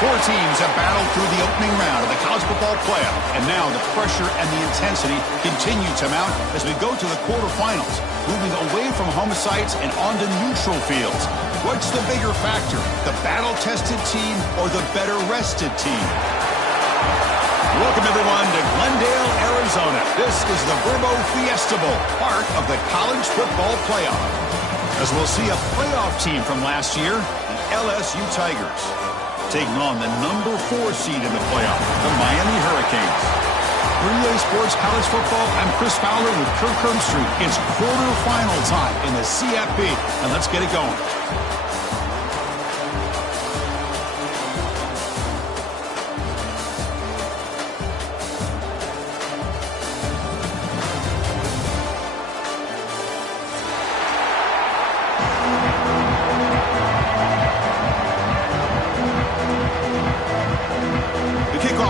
Four teams have battled through the opening round of the college football playoff, and now the pressure and the intensity continue to mount as we go to the quarterfinals, moving away from home sites and onto neutral fields. What's the bigger factor, the battle-tested team or the better-rested team? Welcome, everyone, to Glendale, Arizona. This is the Verbo Fiesta Bowl, part of the college football playoff. As we'll see a playoff team from last year, the LSU Tigers, taking on the number 4 seed in the playoff, the Miami Hurricanes. For EA Sports College Football, I'm Chris Fowler with Kirk Herbstreit. It's quarterfinal time in the CFP, and let's get it going.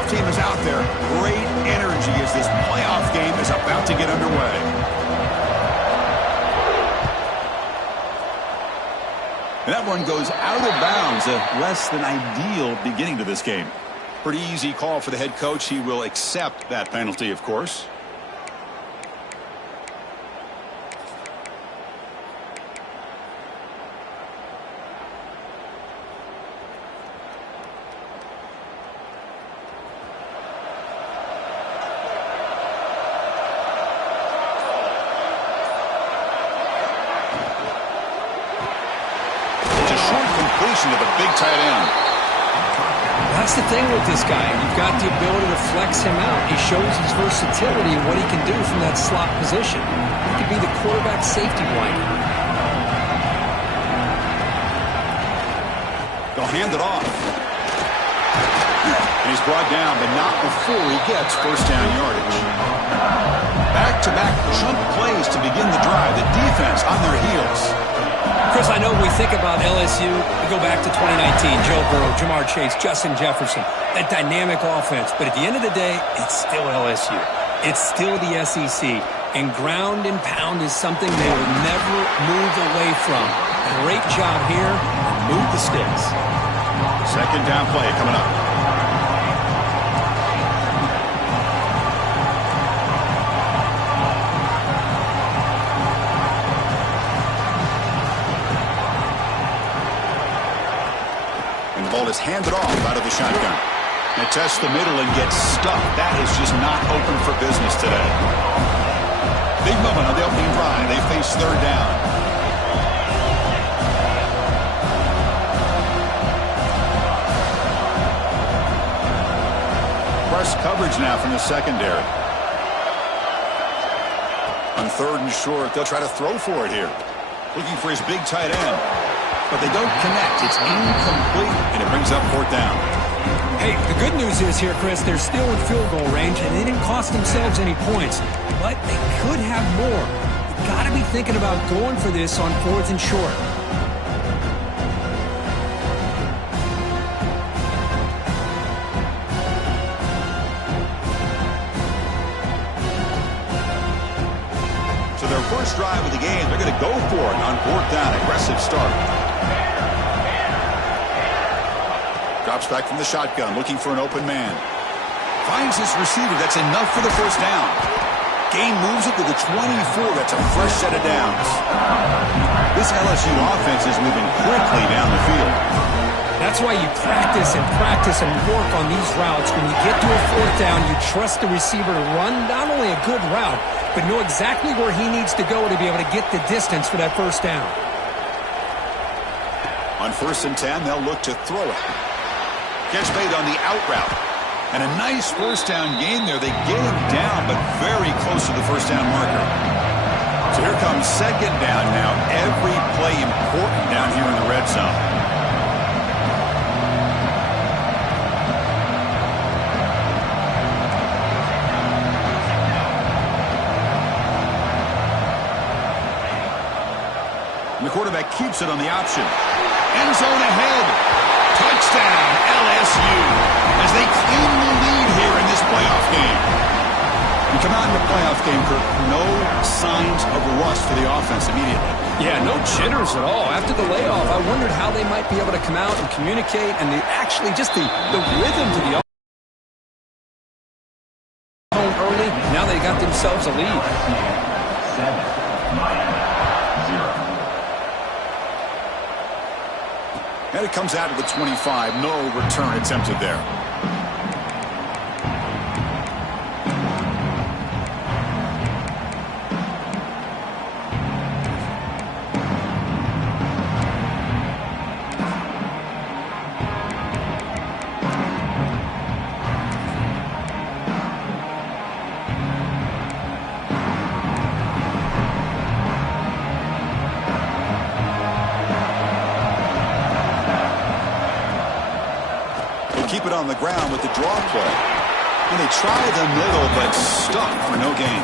Team is out there. Great energy as this playoff game is about to get underway. And that one goes out of bounds. A less than ideal beginning to this game. Pretty easy call for the head coach. He will accept that penalty, of course. To the big tight end. That's the thing with this guy. You've got the ability to flex him out. He shows his versatility and what he can do from that slot position. He could be the quarterback safety blanket. They'll hand it off. And he's brought down, but not before he gets first down yardage. Back-to-back jump plays to begin the drive. The defense on their heels. Chris, I know when we think about LSU, we go back to 2019, Joe Burrow, Jamar Chase, Justin Jefferson, that dynamic offense. But at the end of the day, it's still LSU. It's still the SEC. And ground and pound is something they will never move away from. Great job here, and move the sticks. Second down play coming up. Ball is handed off out of the shotgun. They test the middle and get stuck. That is just not open for business today. Big moment on the opening drive. They face third down. Press coverage now from the secondary. On third and short, they'll try to throw for it here. Looking for his big tight end. But they don't connect. It's incomplete, and it brings up fourth down. Hey, the good news is here, Chris, they're still in field goal range, and they didn't cost themselves any points. But they could have more. You've got to be thinking about going for this on fourth and short. So their first drive of the game, they're going to go for it on fourth down. Aggressive start. Drops back from the shotgun, looking for an open man. Finds his receiver. That's enough for the first down. Gain moves it to the 24. That's a fresh set of downs. This LSU offense is moving quickly down the field. That's why you practice and work on these routes. When you get to a fourth down, you trust the receiver to run not only a good route, but know exactly where he needs to go to be able to get the distance for that first down. On 1st and 10, they'll look to throw it. Gets made on the out route. And a nice first down gain there. They get him down, but very close to the first down marker. So here comes second down now. Every play important down here in the red zone. And the quarterback keeps it on the option. End zone ahead. Touchdown, LSU, as they claim the lead here in this playoff game. You come out in the playoffs, game, Kirk, no signs of rust for the offense immediately. Yeah, no jitters at all. After the layoff, I wondered how they might be able to come out and communicate and actually just the rhythm to the offense. Home early, now they got themselves a lead. 7-0. And it comes out of the 25. No return attempted there. Keep it on the ground with the draw play. And they try the middle, but stuck for no gain.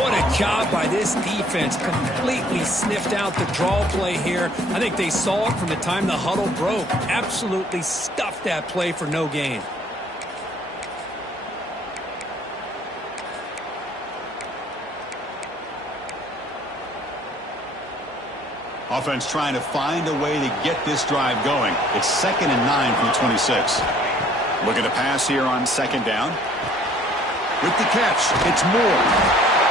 What a job by this defense. Completely sniffed out the draw play here. I think they saw it from the time the huddle broke. Absolutely stuffed that play for no gain. Offense trying to find a way to get this drive going. It's 2nd and 9 from the 26. Looking to pass here on 2nd down. With the catch, it's Moore.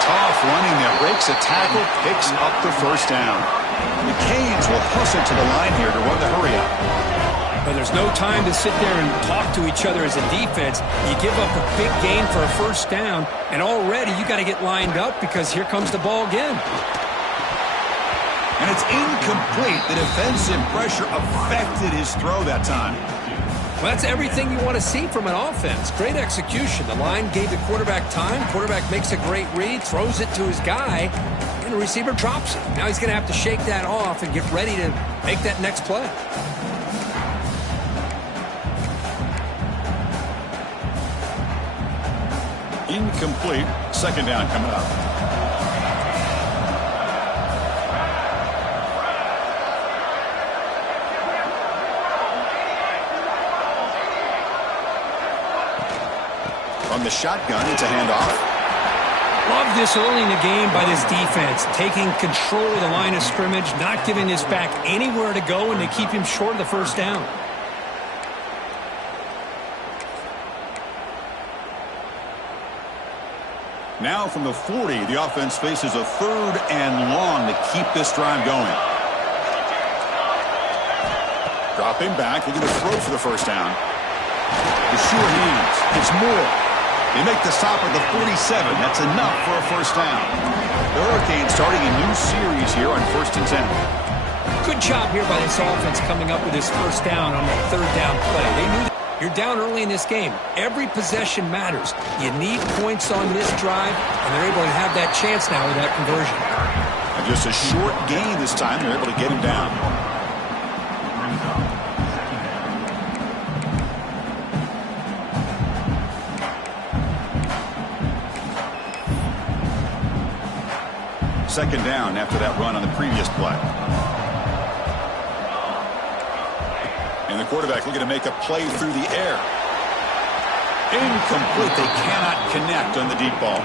Tough running there. Breaks a tackle, picks up the first down. The Canes will hustle to the line here to run the hurry up. But there's no time to sit there and talk to each other as a defense. You give up a big gain for a first down, and already you got to get lined up because here comes the ball again. And it's incomplete. The defensive pressure affected his throw that time. Well, that's everything you want to see from an offense. Great execution. The line gave the quarterback time. Quarterback makes a great read, throws it to his guy, and the receiver drops it. Now he's going to have to shake that off and get ready to make that next play. Incomplete. 2nd down coming up. From the shotgun, it's a handoff. Love this early in the game by this defense, taking control of the line of scrimmage, not giving this back anywhere to go, and to keep him short of the first down. Now from the 40, the offense faces a 3rd and long to keep this drive going. Dropping back, looking to throw for the first down. The sure hands. It's Moore. They make the stop at the 47. That's enough for a first down. The Hurricanes starting a new series here on 1st and 10. Good job here by this offense coming up with this first down on that 3rd down play. They knew that you're down early in this game. Every possession matters. You need points on this drive, and they're able to have that chance now with that conversion. And just a short gain this time. They're able to get him down. Second down after that run on the previous play. And the quarterback looking to make a play through the air. Incomplete. They cannot connect on the deep ball.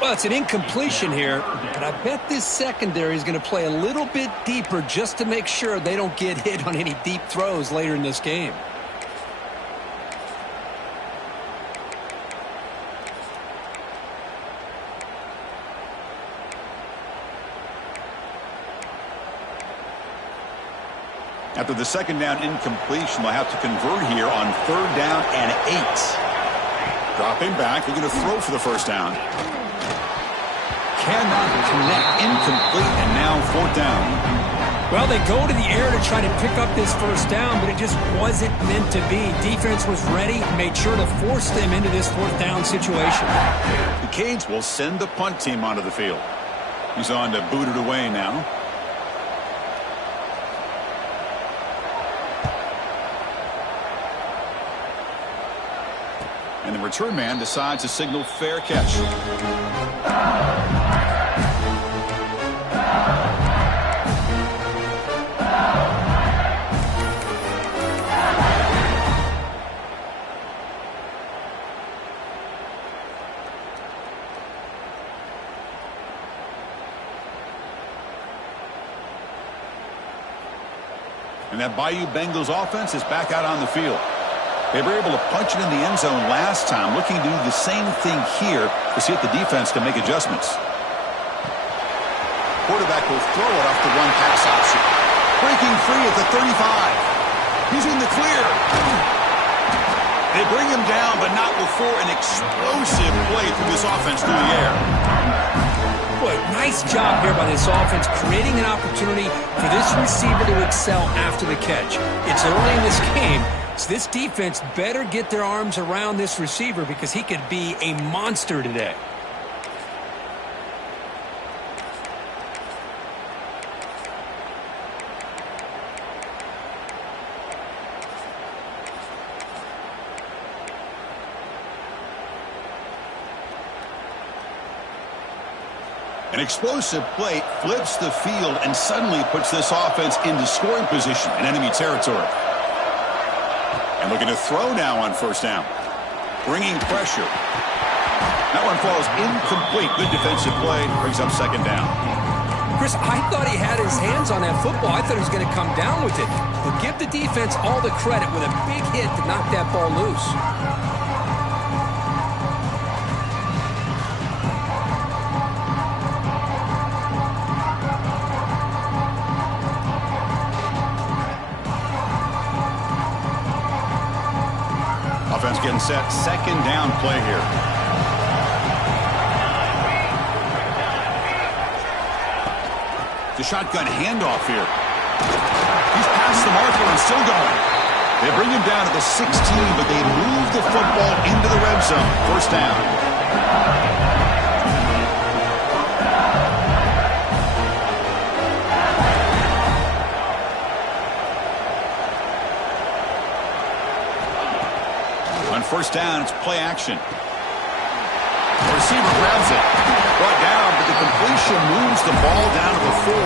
Well, it's an incompletion here, but I bet this secondary is going to play a little bit deeper just to make sure they don't get hit on any deep throws later in this game. After the second down incompletion, they'll have to convert here on 3rd down and 8. Dropping back, looking to throw for the first down. Cannot connect, incomplete, and now 4th down. Well, they go to the air to try to pick up this first down, but it just wasn't meant to be. Defense was ready, made sure to force them into this 4th down situation. The Canes will send the punt team onto the field. He's on to boot it away now. And the return man decides to signal fair catch. And that Bayou Bengals offense is back out on the field. They were able to punch it in the end zone last time, looking to do the same thing here to see if the defense can make adjustments. Quarterback will throw it off the run-pass option. Breaking free at the 35. He's in the clear. They bring him down, but not before an explosive play through this offense through the air. Boy, nice job here by this offense, creating an opportunity for this receiver to excel after the catch. It's early in this game, so this defense better get their arms around this receiver because he could be a monster today. An explosive play flips the field and suddenly puts this offense into scoring position in enemy territory. And looking to throw now on first down. Bringing pressure. That one falls incomplete. Good defensive play. Brings up second down. Chris, I thought he had his hands on that football. I thought he was going to come down with it. But give the defense all the credit with a big hit to knock that ball loose. Offense getting set. Second down play here. The shotgun handoff here. He's past the marker and still going. They bring him down to the 16, but they move the football into the red zone. First down. First down, it's play action. The receiver grabs it. Brought down, but the completion moves the ball down to the 4.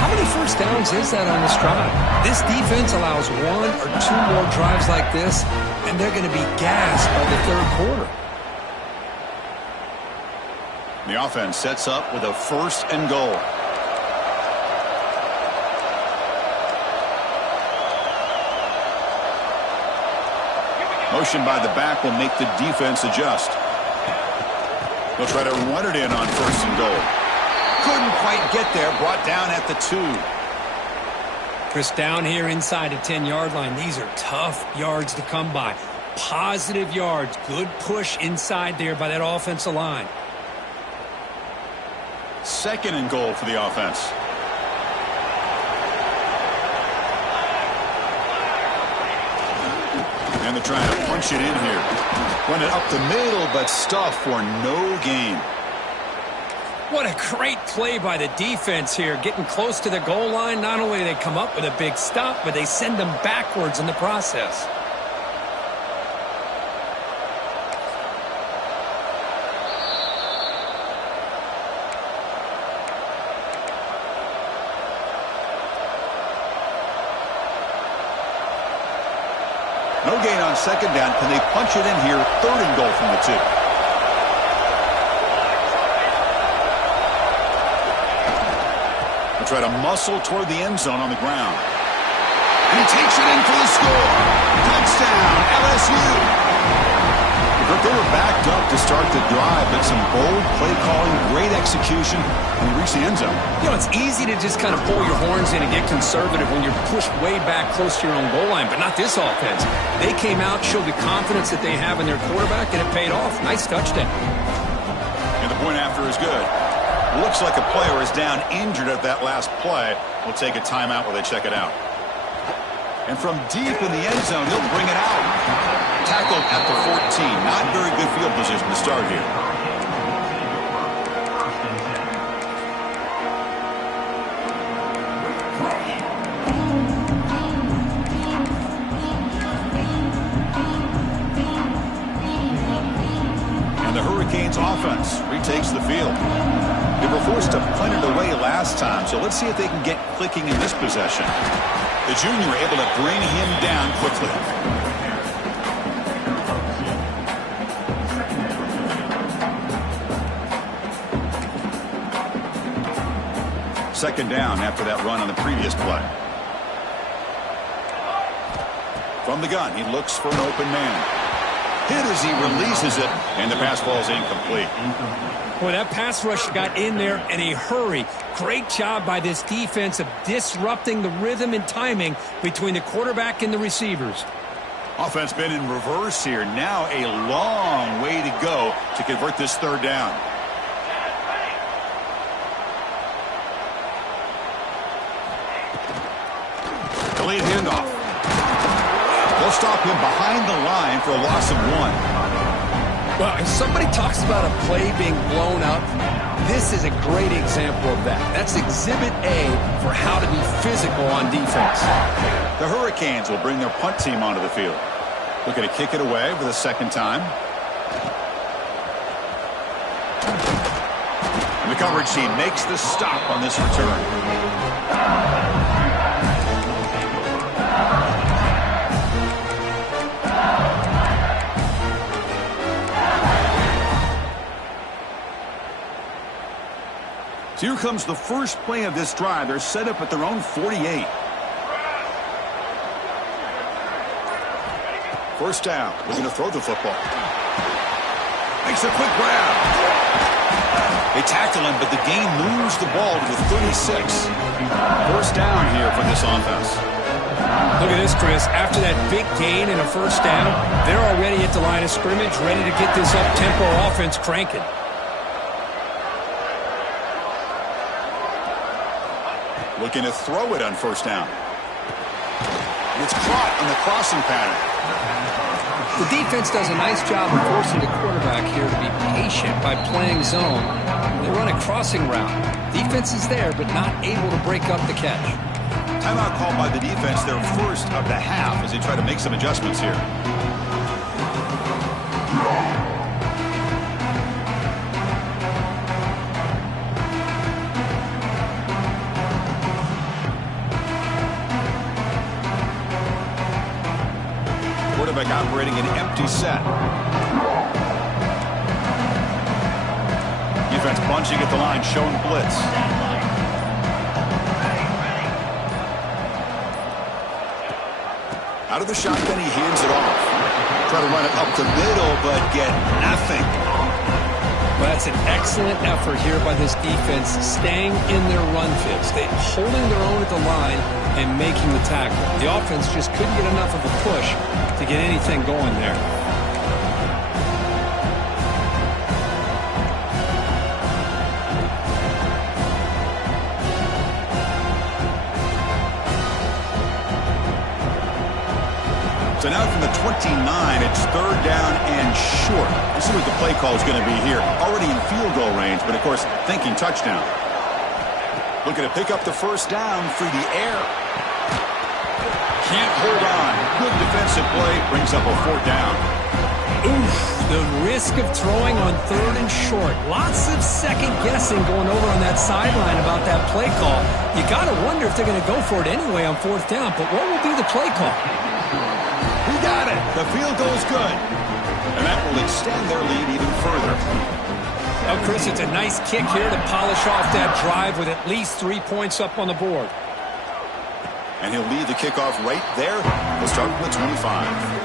How many first downs is that on this drive? This defense allows one or two more drives like this, and they're going to be gassed by the third quarter. The offense sets up with a first and goal. Motion by the back will make the defense adjust. They'll try to run it in on first and goal. Couldn't quite get there. Brought down at the 2. Chris, down here inside the 10-yard line, these are tough yards to come by. Positive yards. Good push inside there by that offensive line. Second and goal for the offense. And they're trying to punch it in here. Run it up the middle, but stuff for no gain. What a great play by the defense here. Getting close to the goal line, not only do they come up with a big stop, but they send them backwards in the process. No gain on second down. Can they punch it in here? Third and goal from the 2. They'll try to muscle toward the end zone on the ground. And he takes it in for the score. Touchdown, LSU. They were backed up to start the drive, but some bold play calling, great execution, and they reached the end zone. You know, it's easy to just kind of pull your horns in and get conservative when you're pushed way back close to your own goal line, but not this offense. They came out, showed the confidence that they have in their quarterback, and it paid off. Nice touchdown. And the point after is good. Looks like a player is down injured at that last play. We'll take a timeout while they check it out. And from deep in the end zone, they'll bring it out. Tackled at the 14. Not very good field position to start here. And the Hurricanes offense retakes the field. They were forced to punt it away last time, so let's see if they can get clicking in this possession. The junior able to bring him down quickly. Second down after that run on the previous play. From the gun, he looks for an open man. Hit as he releases it, and the pass falls incomplete. Boy, that pass rush got in there in a hurry. Great job by this defense of disrupting the rhythm and timing between the quarterback and the receivers. Offense been in reverse here. Now a long way to go to convert this third down. Delayed handoff. They'll stop him behind the line for a loss of 1. Well, if somebody talks about a play being blown up, this is a great example of that. That's exhibit A for how to be physical on defense. The Hurricanes will bring their punt team onto the field. Looking to kick it away for the second time. And the coverage team makes the stop on this return. So here comes the first play of this drive. They're set up at their own 48. First down. Looking to throw the football. Makes a quick grab. They tackle him, but the game moves the ball to the 36. First down here for this offense. Look at this, Chris. After that big gain and a first down, they're already at the line of scrimmage, ready to get this up-tempo offense cranking. Looking to throw it on first down. It's caught on the crossing pattern. The defense does a nice job of forcing the quarterback here to be patient by playing zone. They run a crossing route. Defense is there, but not able to break up the catch. Timeout called by the defense, their first of the half, as they try to make some adjustments here. Quarterback operating an empty set. Defense bunching at the line, showing blitz. Out of the shotgun, he hands it off. Try to run it up the middle, but get nothing. Well, that's an excellent effort here by this defense, staying in their run fits. They're holding their own at the line and making the tackle. The offense just couldn't get enough of a push to get anything going there. So now from the 29, it's third down and short. Let's see what the play call is going to be here. Already in field goal range, but of course, thinking touchdown. Looking to pick up the first down through the air. Can't hold on. Good defensive play. Brings up a fourth down. Oof, the risk of throwing on third and short. Lots of second guessing going over on that sideline about that play call. You got to wonder if they're going to go for it anyway on fourth down, but what will be the play call? He got it. The field goal is good. And that will extend their lead even further. Oh, Chris, it's a nice kick here to polish off that drive with at least 3 points up on the board. And he'll lead the kickoff right there. We'll start from the 25.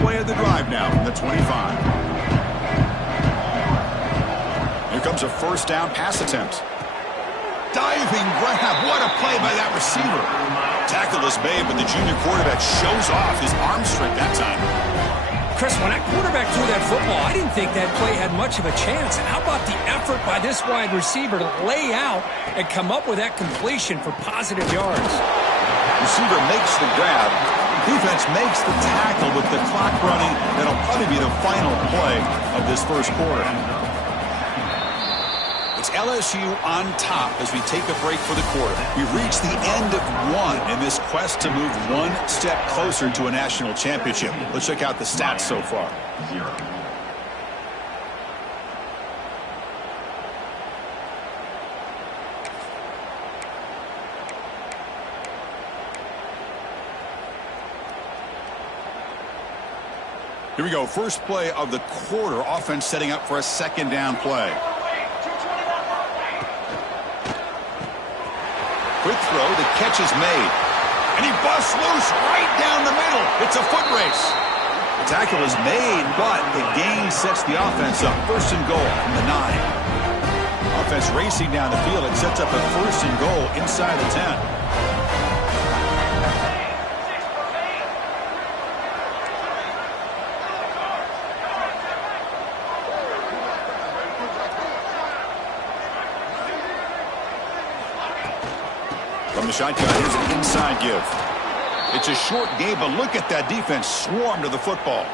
Play of the drive now from the 25. Here comes a first down pass attempt. Diving grab. What a play by that receiver. Tackle is made, but the junior quarterback shows off his arm strength that time. Chris, when that quarterback threw that football, I didn't think that play had much of a chance. How about the effort by this wide receiver to lay out and come up with that completion for positive yards? Receiver makes the grab. Defense makes the tackle with the clock running. That'll probably be the final play of this first quarter. It's LSU on top as we take a break for the quarter. We've reached the end of one in this quest to move one step closer to a national championship. Let's check out the stats so far. Here we go. First play of the quarter. Offense setting up for a second down play. Quick throw. The catch is made. And he busts loose right down the middle. It's a foot race. The tackle is made, but the gain sets the offense up. First and goal from the 9. Offense racing down the field. It sets up a first and goal inside the 10. From the shotgun, here's an inside give. It's a short game, but look at that defense swarm to the football.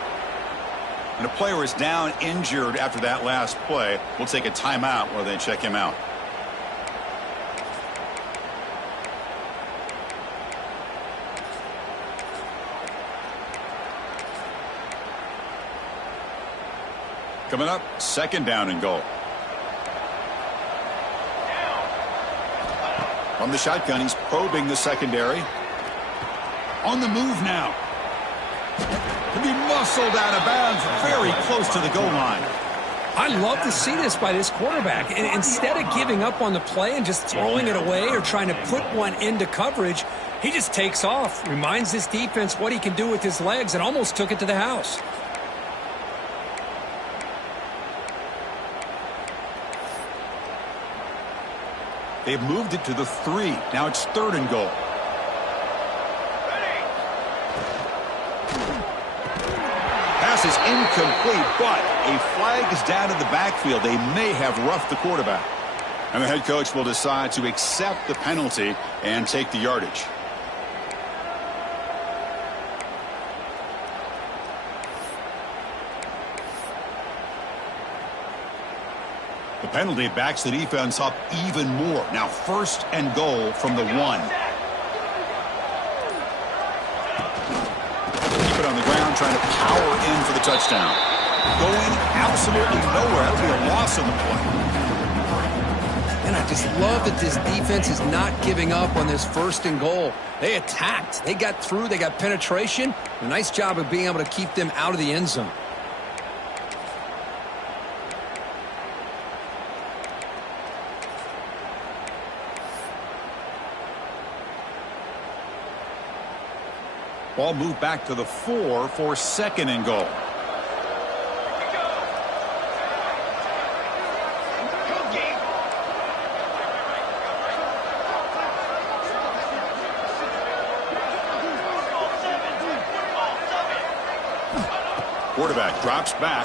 And a player is down injured after that last play. We'll take a timeout while they check him out. Coming up, second down and goal. From the shotgun, he's probing the secondary. On the move now. To be muscled out of bounds, very close to the goal line. I love to see this by this quarterback. And instead of giving up on the play and just throwing it away or trying to put one into coverage, he just takes off, reminds this defense what he can do with his legs, and almost took it to the house. They've moved it to the 3. Now it's third and goal. Pass is incomplete, but a flag is down in the backfield. They may have roughed the quarterback. And the head coach will decide to accept the penalty and take the yardage. The penalty backs the defense up even more. Now first and goal from the 1. Keep it on the ground, trying to power in for the touchdown. Going absolutely nowhere. That'll be a loss on the play. And I just love that this defense is not giving up on this first and goal. They attacked. They got through. They got penetration. A nice job of being able to keep them out of the end zone. Ball moved back to the 4 for second and goal. Quarterback drops back.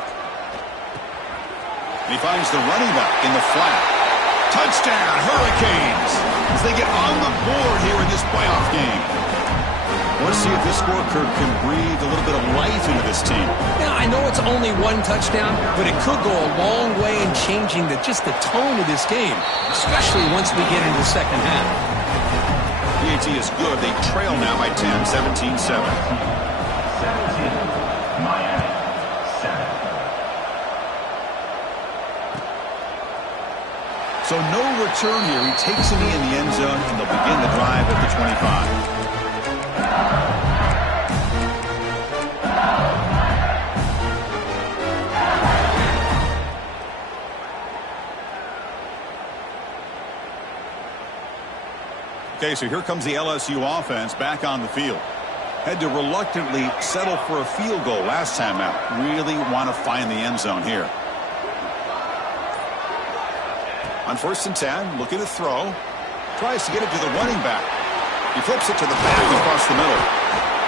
And he finds the running back in the flat. Touchdown, Hurricanes, as they get on the board here in this playoff game. Let's see if this scorecard can breathe a little bit of life into this team. Now, I know it's only one touchdown, but it could go a long way in changing just the tone of this game, especially once we get into the second half. PAT is good. They trail now by 10, 17-7. 17, Miami, 7. So no return here. He takes it in the end zone, and they'll begin the drive at the 25. Okay, so here comes the LSU offense back on the field. Had to reluctantly settle for a field goal last time out. Really want to find the end zone here. On first and 10, looking to throw. Tries to get it to the running back. He flips it to the back across the middle.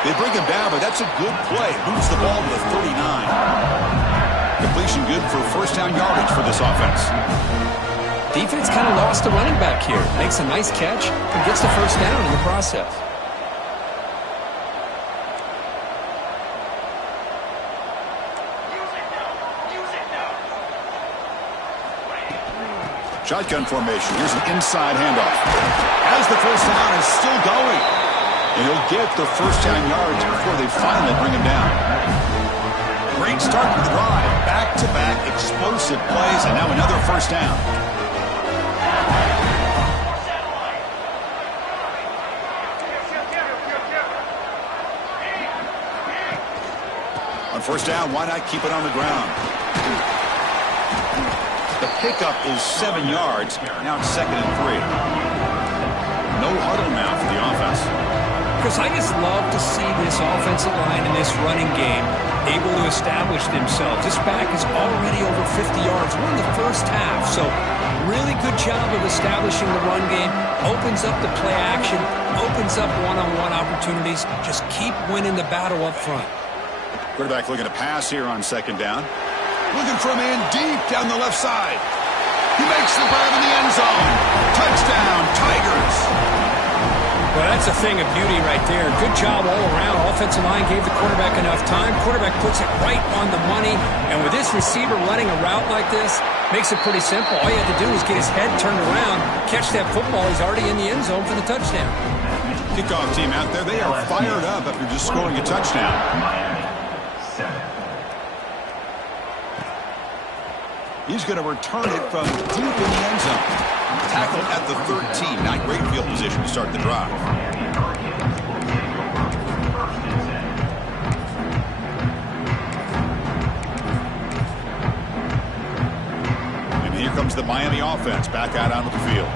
They bring him down, but that's a good play. Moves the ball to the 39. Completion good for first down yardage for this offense. Defense kind of lost the running back here. Makes a nice catch and gets the first down in the process. Shotgun formation. Here's an inside handoff. As the first down is still going. And he'll get the first down yards before they finally bring him down. Great start to the drive. Back-to-back explosive plays, and now another first down. On first down, why not keep it on the ground? The pickup is 7 yards. Now it's 2nd and 3. No huddle now for the offense. Chris, I just love to see this offensive line in this running game able to establish themselves. This back is already over 50 yards. We're in the first half, so really good job of establishing the run game. Opens up the play action, opens up one-on-one opportunities. Just keep winning the battle up front. Quarterback looking to pass here on 2nd down. Looking for a man deep down the left side. He makes the grab in the end zone. Touchdown, Tigers. Well, that's a thing of beauty right there. Good job all around. Offensive line gave the quarterback enough time. Quarterback puts it right on the money. And with this receiver running a route like this, makes it pretty simple. All you have to do is get his head turned around, catch that football. He's already in the end zone for the touchdown. Kickoff team out there, they are fired up after just scoring a touchdown. He's going to return it from deep in the end zone. Tackled at the 13. Not great field position to start the drive. And here comes the Miami offense back out onto the field.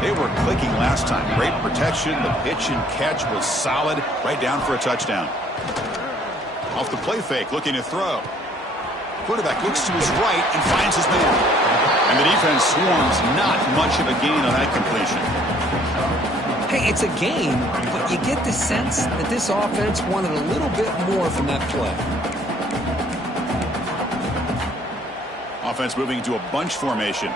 They were clicking last time. Great protection. The pitch and catch was solid. Right down for a touchdown. Off the play fake, looking to throw. Quarterback looks to his right and finds his man. And the defense swarms. Not much of a gain on that completion. Hey, it's a gain, but you get the sense that this offense wanted a little bit more from that play. Offense moving into a bunch formation.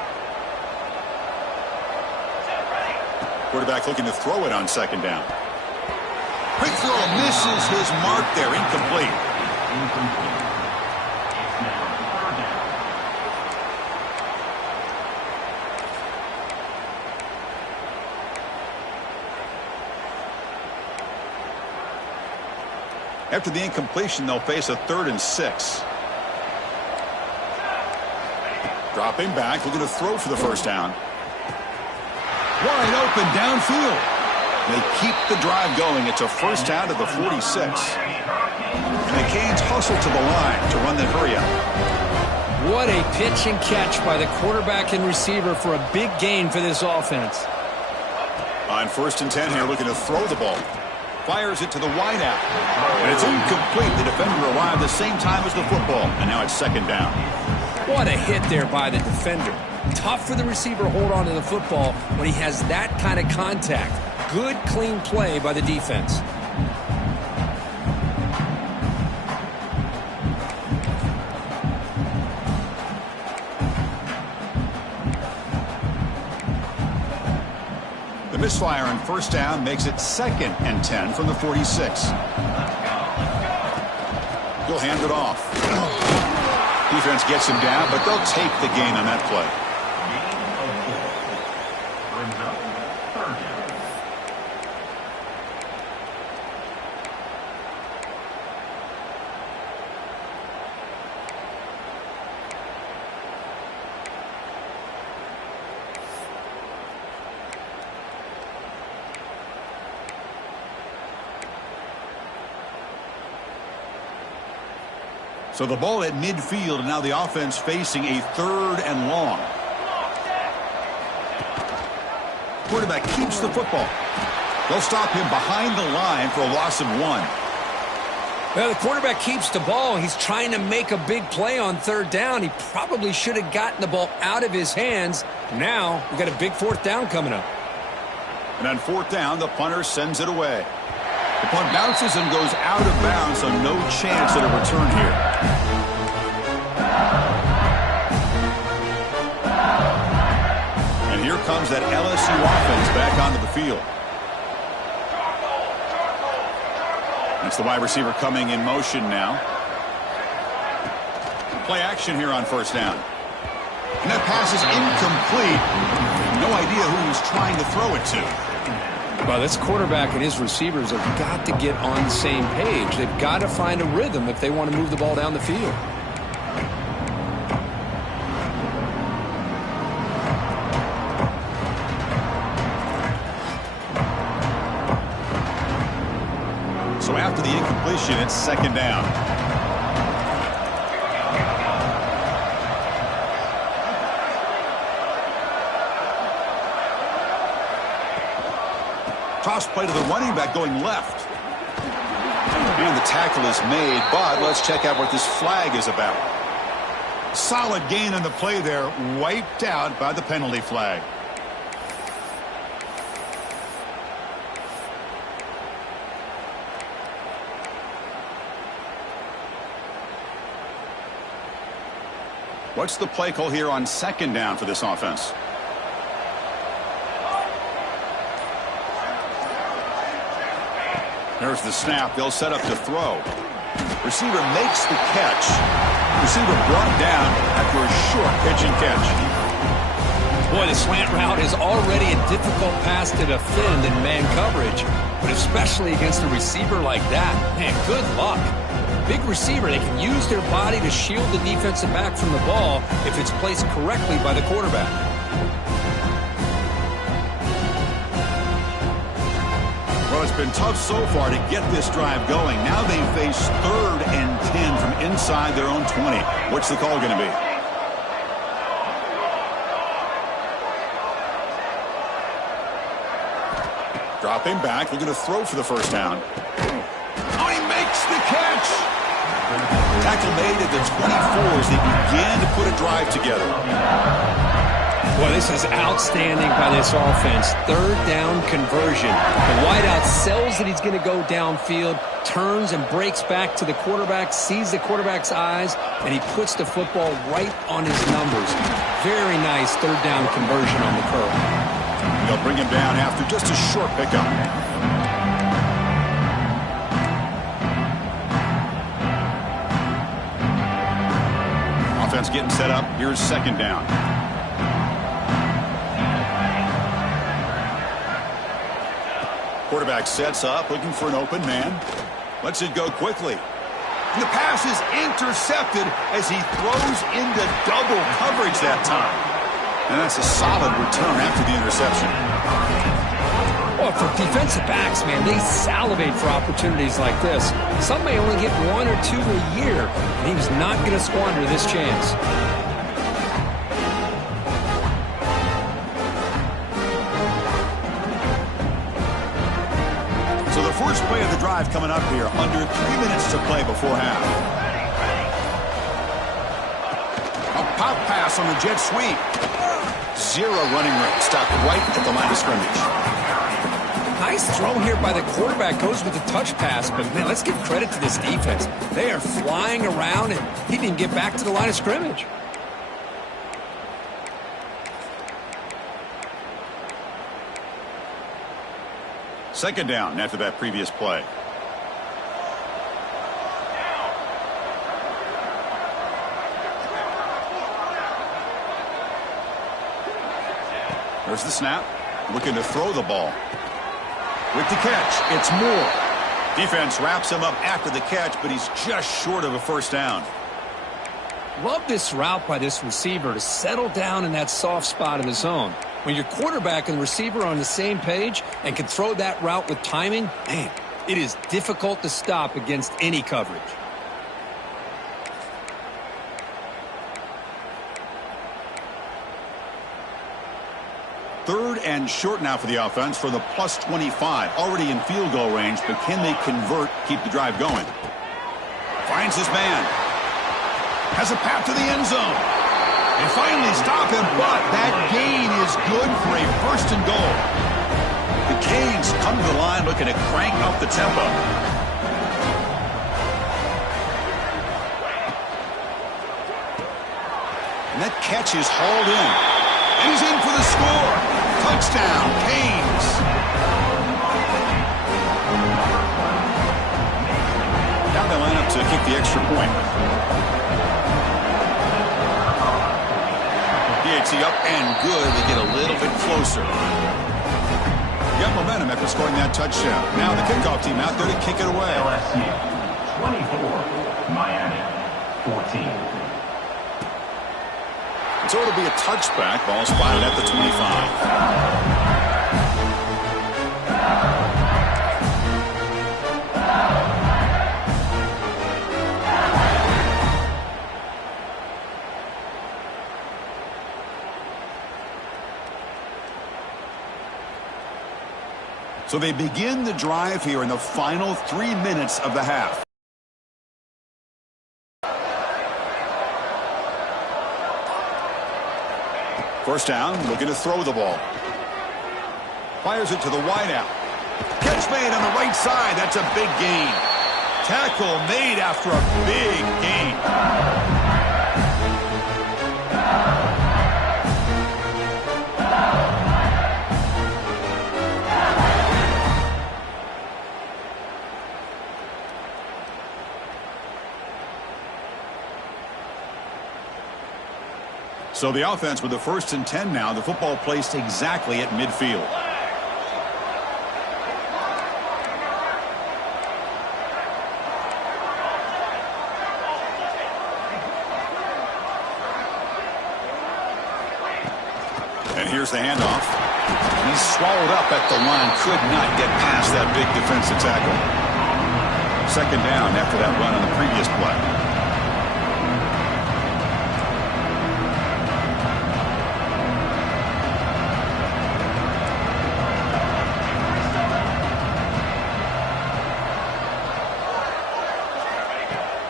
Quarterback looking to throw it on 2nd down. Quick throw misses his mark there. Incomplete. After the incompletion, they'll face a 3rd and 6. Dropping back, looking to throw for the first down. Wide open downfield. They keep the drive going. It's a first down to the 46. And the Canes hustle to the line to run the hurry up. What a pitch and catch by the quarterback and receiver for a big gain for this offense. On 1st and 10 here, looking to throw the ball. Fires it to the wideout. And it's incomplete. The defender arrived the same time as the football. And now it's 2nd down. What a hit there by the defender. Tough for the receiver to hold on to the football when he has that kind of contact. Good, clean play by the defense. The misfire on 1st down makes it 2nd and 10 from the 46. He'll hand it off. Defense gets him down, but they'll take the gain on that play. So the ball at midfield, and now the offense facing a 3rd and long. Quarterback keeps the football. They'll stop him behind the line for a loss of 1. Well, the quarterback keeps the ball. He's trying to make a big play on 3rd down. He probably should have gotten the ball out of his hands. Now we've got a big 4th down coming up. And on 4th down, the punter sends it away. The punt bounces and goes out of bounds, so no chance at a return here. And here comes that LSU offense back onto the field. That's the wide receiver coming in motion now. Play action here on 1st down. And that pass is incomplete. No idea who he was trying to throw it to. Well, this quarterback and his receivers have got to get on the same page. They've got to find a rhythm if they want to move the ball down the field. So after the incompletion, it's 2nd down. Cross play to the running back going left. And the tackle is made, but let's check out what this flag is about. Solid gain on the play there, wiped out by the penalty flag. What's the play call here on second down for this offense? There's the snap. They'll set up to throw. Receiver makes the catch. Receiver brought down after a short pitch and catch. Boy, the slant route is already a difficult pass to defend in man coverage, but especially against a receiver like that, man, good luck. Big receiver, they can use their body to shield the defensive back from the ball if it's placed correctly by the quarterback. Well, it's been tough so far to get this drive going. Now they face 3rd and 10 from inside their own 20. What's the call going to be? Dropping back, looking to throw for the first down. Oh, he makes the catch! Tackle made at the 24 as they began to put a drive together. Boy, this is outstanding by this offense. 3rd down conversion. The wideout sells that he's going to go downfield, turns and breaks back to the quarterback, sees the quarterback's eyes, and he puts the football right on his numbers. Very nice 3rd down conversion on the curve. They'll bring him down after just a short pickup. Offense getting set up. Here's second down. Quarterback sets up, looking for an open man. Lets it go quickly. And the pass is intercepted as he throws into double coverage that time. And that's a solid return after the interception. Well, for defensive backs, man, they salivate for opportunities like this. Some may only get 1 or 2 a year, and he was not going to squander this chance. So the first play of the drive coming up here, under 3 minutes to play before half. A pop pass on the jet sweep. 0 running room, stopped right at the line of scrimmage. Nice throw here by the quarterback. Goes with the touch pass, but man, let's give credit to this defense. They are flying around, and he didn't get back to the line of scrimmage. Second down after that previous play. There's the snap. Looking to throw the ball. With the catch, it's Moore. Defense wraps him up after the catch, but he's just short of a first down. Love this route by this receiver to settle down in that soft spot in the zone. When your quarterback and the receiver are on the same page and can throw that route with timing, man, it is difficult to stop against any coverage. Third and short now for the offense for the plus 25. Already in field goal range, but can they convert, keep the drive going? Finds his man. Has a path to the end zone. They finally stop him, but that gain is good for a 1st and goal. The Canes come to the line looking to crank up the tempo. And that catch is hauled in. And he's in for the score. Touchdown, Canes. Now they line up to kick the extra point. DHC up and good. They get a little bit closer. Got momentum after scoring that touchdown. Now the kickoff team out there to kick it away. LSU 24, Miami 14. So it'll be a touchback. Ball spotted at the 25. So they begin the drive here in the final 3 minutes of the half. First down, looking to throw the ball. Fires it to the wideout. Catch made on the right side. That's a big gain. Tackle made after a big gain. So the offense with the 1st and 10 now. The football placed exactly at midfield. And here's the handoff. He's swallowed up at the line. Could not get past that big defensive tackle. 2nd down after that run on the previous play.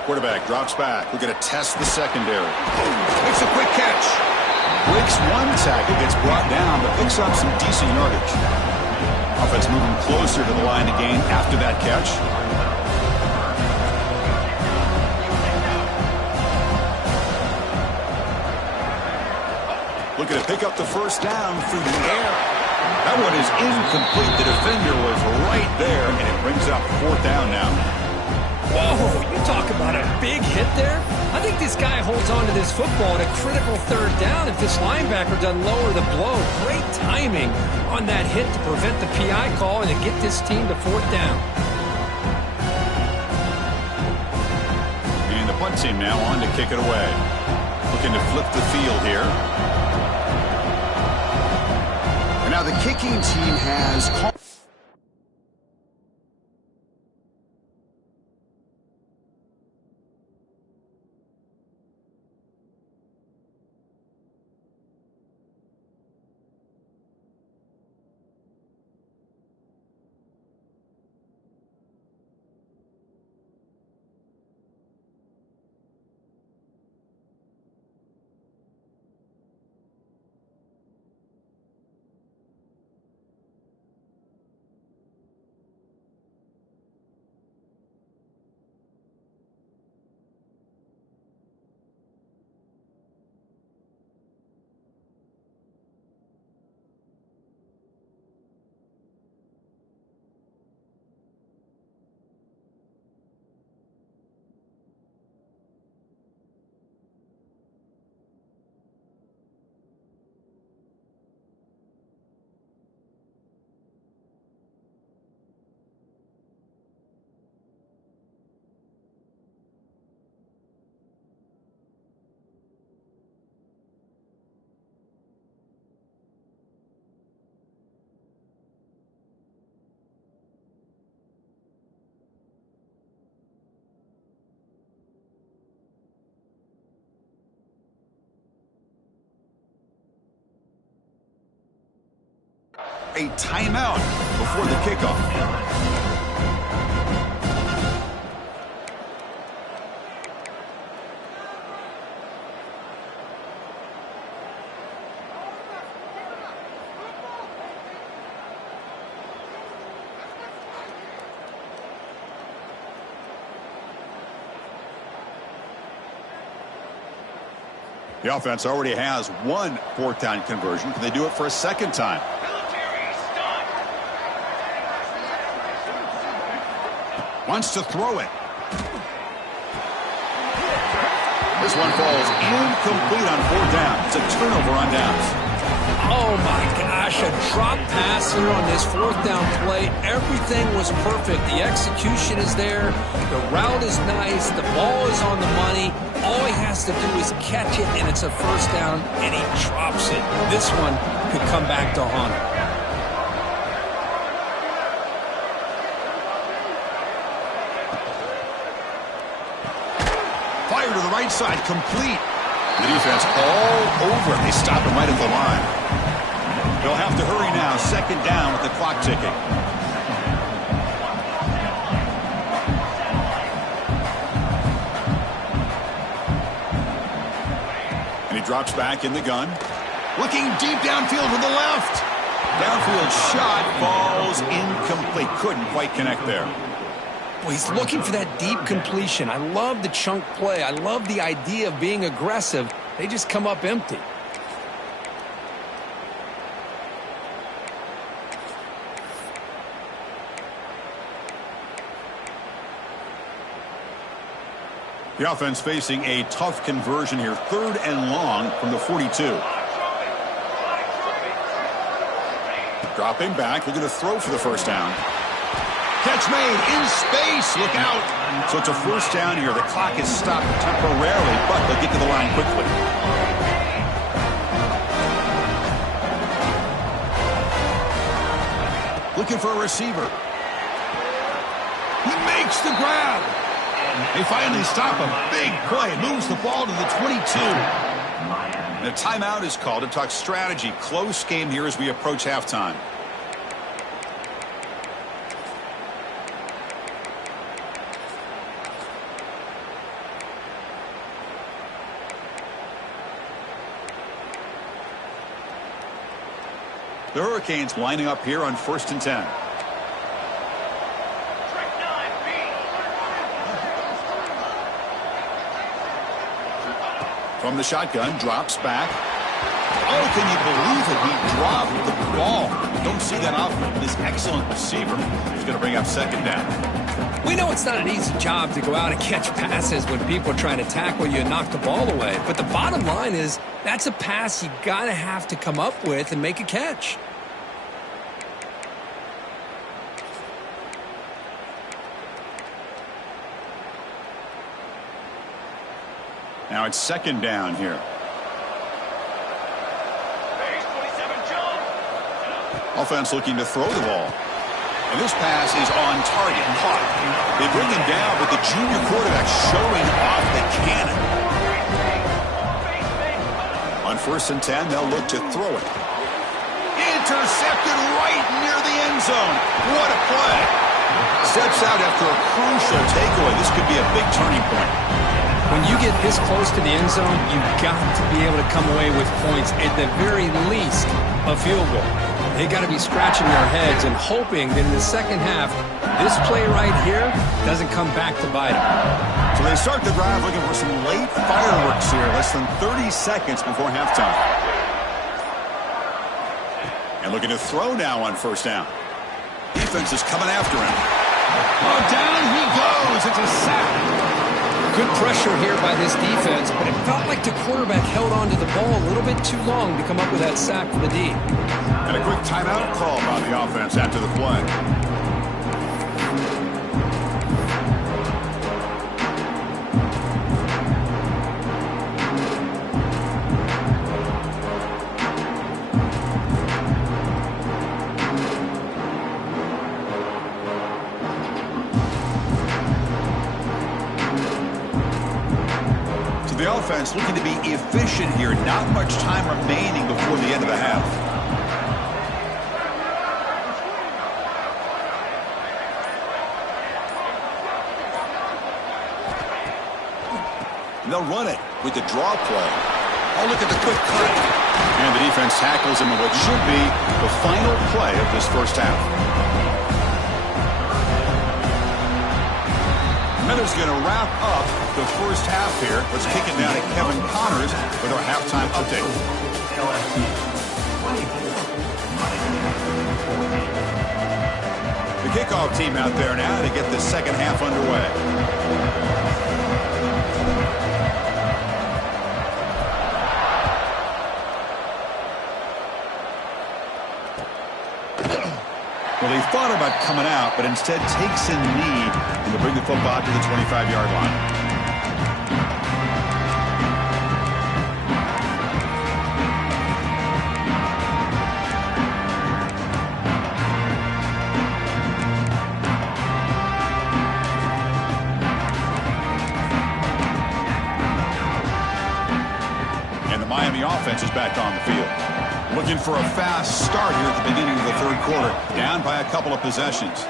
Quarterback drops back. We're going to test the secondary. Makes a quick catch. Breaks one tackle, gets brought down, but picks up some decent yardage. Offense moving closer to the line of gain after that catch. Looking to pick up the 1st down through the air. That one is incomplete. The defender was right there, and it brings up 4th down now. Whoa, you talk about a big hit there. I think this guy holds on to this football at a critical 3rd down if this linebacker doesn't lower the blow. Great timing on that hit to prevent the PI call and to get this team to 4th down. And the punt team now on to kick it away. Looking to flip the field here. And now the kicking team has called. A timeout before the kickoff. The offense already has 1 4th down conversion. Can they do it for a 2nd time? Wants to throw it. This one falls incomplete on 4th down. It's a turnover on downs. Oh, my gosh, a drop pass here on this 4th down play. Everything was perfect. The execution is there. The route is nice. The ball is on the money. All he has to do is catch it, and it's a 1st down, and he drops it. This one could come back to haunt him. Fire to the right side, complete. The defense all over him. They stop him right at the line. They'll have to hurry now. Second down with the clock ticking. And he drops back in the gun. Looking deep downfield to the left. Downfield shot falls incomplete. Couldn't quite connect there. Well, he's looking for that deep completion. I love the chunk play. I love the idea of being aggressive. They just come up empty. The offense facing a tough conversion here. 3rd and long from the 42. Dropping back, looking to throw for the first down. Catch made in space. Look out. So it's a first down here. The clock is stopped temporarily, but they'll get to the line quickly. Looking for a receiver. He makes the grab. They finally stop him. Big play. Moves the ball to the 22. And a timeout is called to talk strategy. Close game here as we approach halftime. The Hurricanes lining up here on 1st and 10. From the shotgun, drops back. Oh, can you believe it? He dropped the ball. Don't see that often. This excellent receiver is going to bring up second down. We know it's not an easy job to go out and catch passes when people are trying to tackle you and knock the ball away. But the bottom line is that's a pass you got to have to come up with and make a catch. Now it's second down here. Offense looking to throw the ball. And this pass is on target. Caught. They bring him down, but the junior quarterback showing off the cannon. On 1st and 10, they'll look to throw it. Intercepted right near the end zone. What a play. Steps out after a crucial takeaway. This could be a big turning point. When you get this close to the end zone, you've got to be able to come away with points, at the very least, a field goal. They got to be scratching their heads and hoping that in the second half, this play right here doesn't come back to bite them. So they start the drive looking for some late fireworks here, less than 30 seconds before halftime. And looking to throw now on 1st down. Defense is coming after him. Oh, down he goes. It's a sack. Good pressure here by this defense, but it felt like the quarterback held on to the ball a little bit too long to come up with that sack for the D. And a quick timeout call by the offense after the play. The offense looking to be efficient here. Not much time remaining before the end of the half. And they'll run it with the draw play. Oh, look at the quick cut. And the defense tackles him in what should be the final play of this first half. That is going to wrap up the first half here. Let's kick it down to Kevin Connors with our halftime update. LSU 24. The kickoff team out there now to get the second half underway. Well, he thought about coming out, but instead takes a knee and will bring the football to the 25-yard line. And the Miami offense is back on the field. Looking for a fast start here at the beginning of the third quarter. Down by a couple of possessions.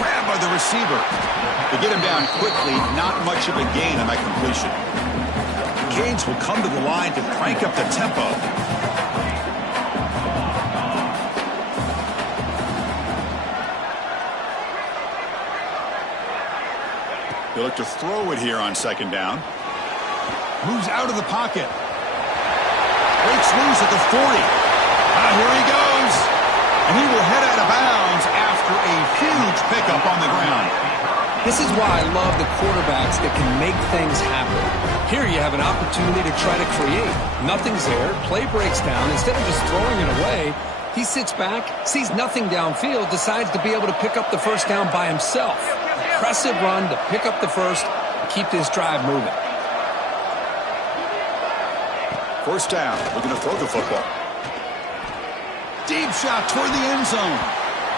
Grabbed by the receiver. They get him down quickly. Not much of a gain on that completion. The Canes will come to the line to crank up the tempo. They look to throw it here on second down. Moves out of the pocket. Breaks loose at the 40. Here he goes. And he will head out of bounds after a huge pickup on the ground. This is why I love the quarterbacks that can make things happen. Here you have an opportunity to try to create. Nothing's there. Play breaks down. Instead of just throwing it away, he sits back, sees nothing downfield, decides to be able to pick up the first down by himself. Impressive run to pick up the first and keep this drive moving. First down, looking to throw the football. Deep shot toward the end zone.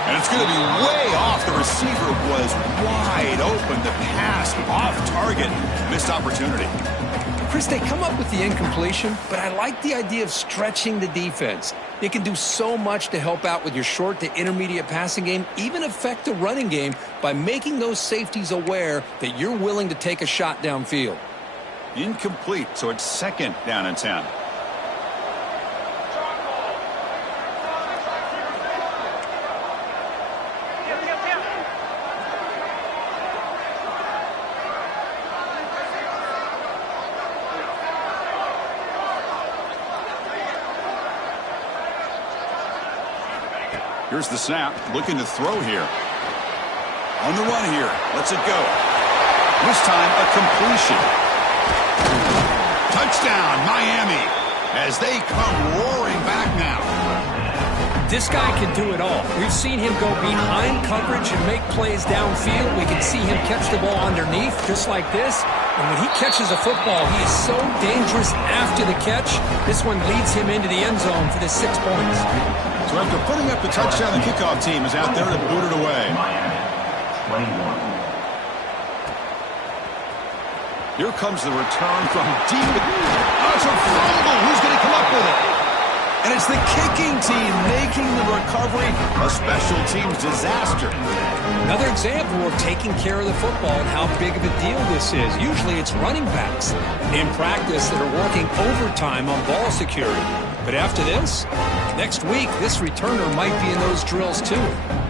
And it's going to be way off. The receiver was wide open. The pass off target. Missed opportunity. Chris, they come up with the incompletion, but I like the idea of stretching the defense. It can do so much to help out with your short to intermediate passing game, even affect the running game by making those safeties aware that you're willing to take a shot downfield. Incomplete, so it's second down and 10. Here's the snap, looking to throw here. On the run here, lets it go. This time, a completion. Touchdown, Miami, as they come roaring back now. This guy can do it all. We've seen him go behind coverage and make plays downfield. We can see him catch the ball underneath, just like this. And when he catches a football, he is so dangerous after the catch. This one leads him into the end zone for the 6 points. So after putting up the touchdown, the kickoff team is out there to boot it away. Here comes the return from deep. Oh, it's a fumble. Who's going to come up with it? And it's the kicking team making the recovery a special teams disaster. Another example of taking care of the football and how big of a deal this is. Usually it's running backs in practice that are working overtime on ball security. But after this, next week, this returner might be in those drills too.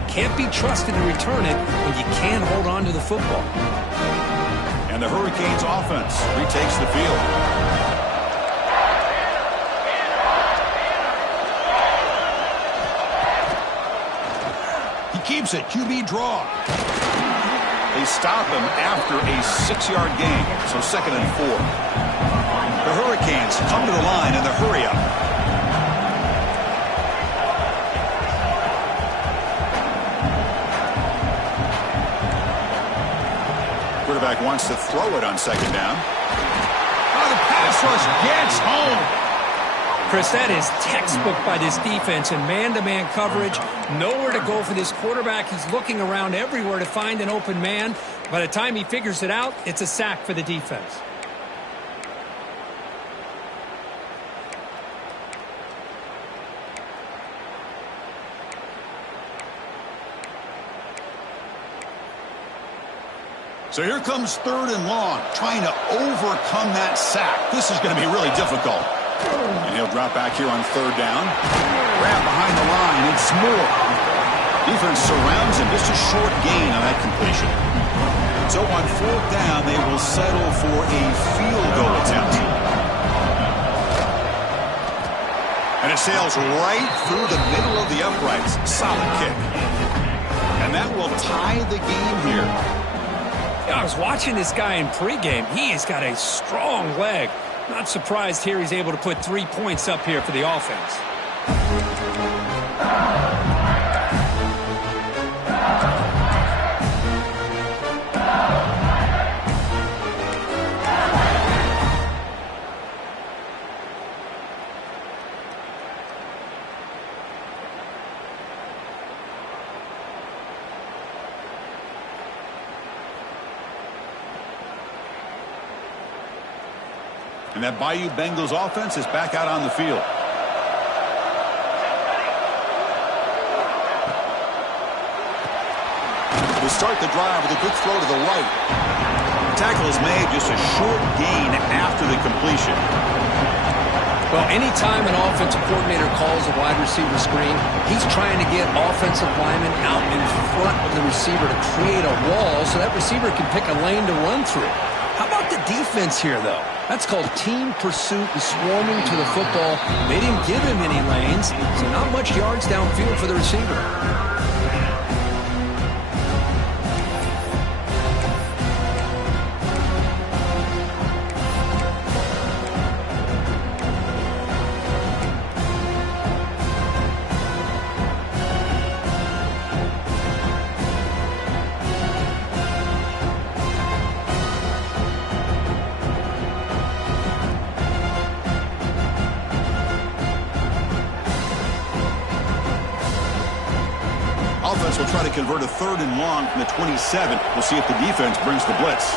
Can't be trusted to return it when you can't hold on to the football. And the Hurricanes offense retakes the field. He keeps it, QB draw. They stop him after a 6-yard gain, so second and 4. The Hurricanes come to the line in the hurry up. Quarterback wants to throw it on second down. Oh, the pass rush gets home. Chris, that is textbook by this defense in man-to-man coverage. Nowhere to go for this quarterback. He's looking around everywhere to find an open man. By the time he figures it out, it's a sack for the defense. So here comes third and long, trying to overcome that sack. This is going to be really difficult. And he'll drop back here on third down. Grab behind the line. It's Moore. Defense surrounds him. Just a short gain on that completion. So on fourth down, they will settle for a field goal attempt. And it sails right through the middle of the uprights. Solid kick. And that will tie the game here. I was watching this guy in pregame. He has got a strong leg. Not surprised here he's able to put 3 points up here for the offense. And that Bayou Bengals offense is back out on the field. We'll start the drive with a quick throw to the right. The tackle is made just a short gain after the completion. Well, anytime an offensive coordinator calls a wide receiver screen, he's trying to get offensive linemen out in front of the receiver to create a wall so that receiver can pick a lane to run through. How about the defense here, though? That's called team pursuit and swarming to the football. They didn't give him any lanes, so not much yards downfield for the receiver. Offense will try to convert a 3rd and long from the 27. We'll see if the defense brings the blitz.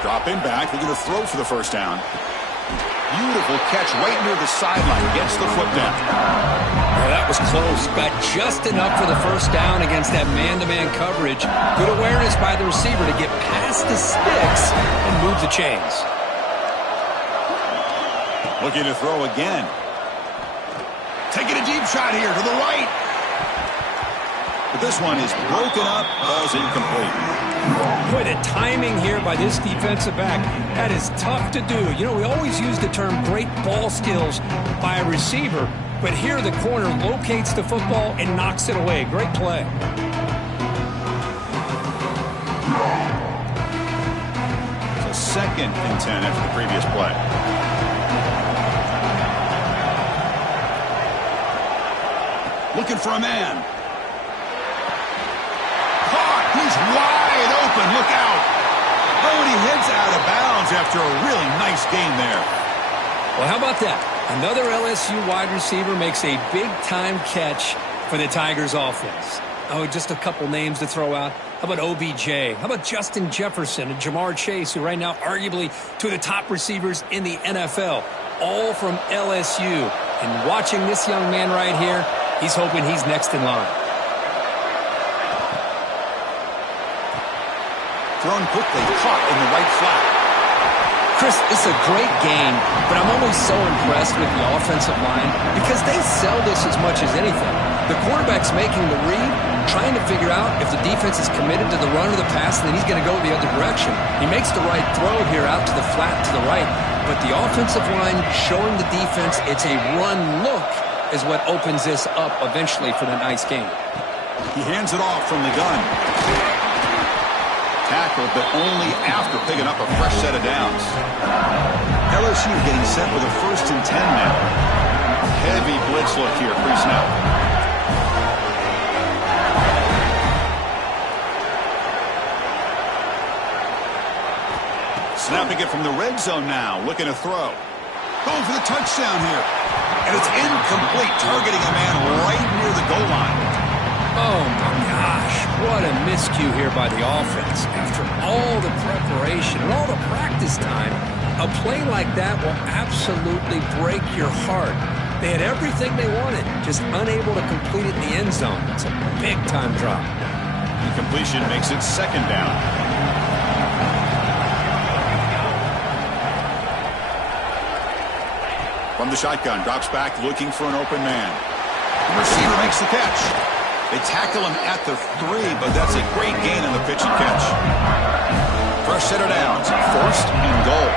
Dropping back, looking to throw for the first down. Beautiful catch right near the sideline. Gets the foot down. Well, that was close. Got just enough for the first down against that man-to-man coverage. Good awareness by the receiver to get past the sticks and move the chains. Looking to throw again. Taking a deep shot here to the right. But this one is broken up. Ball's incomplete. Boy, the timing here by this defensive back, that is tough to do. You know, we always use the term great ball skills by a receiver, but here the corner locates the football and knocks it away. Great play. It's a 2nd and 10 after the previous play. Looking for a man. Caught. He's wide open. Look out. Oh, and he heads out of bounds after a really nice game there. Well, how about that? Another LSU wide receiver makes a big-time catch for the Tigers offense. Oh, just a couple names to throw out. How about OBJ? How about Justin Jefferson and Jamar Chase, who right now arguably two of the top receivers in the NFL, all from LSU. And watching this young man right here, he's hoping he's next in line. Thrown quickly, caught in the right flat. Chris, it's a great game, but I'm always so impressed with the offensive line because they sell this as much as anything. The quarterback's making the read, trying to figure out if the defense is committed to the run or the pass, and then he's going to go the other direction. He makes the right throw here out to the flat to the right, but the offensive line showing the defense it's a run look is what opens this up eventually for the nice game. He hands it off from the gun. Tackled, but only after picking up a fresh set of downs. LSU getting set with a 1st and 10 now. Heavy blitz look here, pre-snap. Snapping it from the red zone now, looking to throw. Going for the touchdown here. And it's incomplete, targeting a man right near the goal line. Oh, my gosh. What a miscue here by the offense. After all the preparation and all the practice time, a play like that will absolutely break your heart. They had everything they wanted, just unable to complete it in the end zone. It's a big-time drop. Incompletion makes it 2nd down. From the shotgun, drops back, looking for an open man. The receiver makes the catch. They tackle him at the 3, but that's a great gain on the pitch and catch. Fresh set of downs, 1st and goal.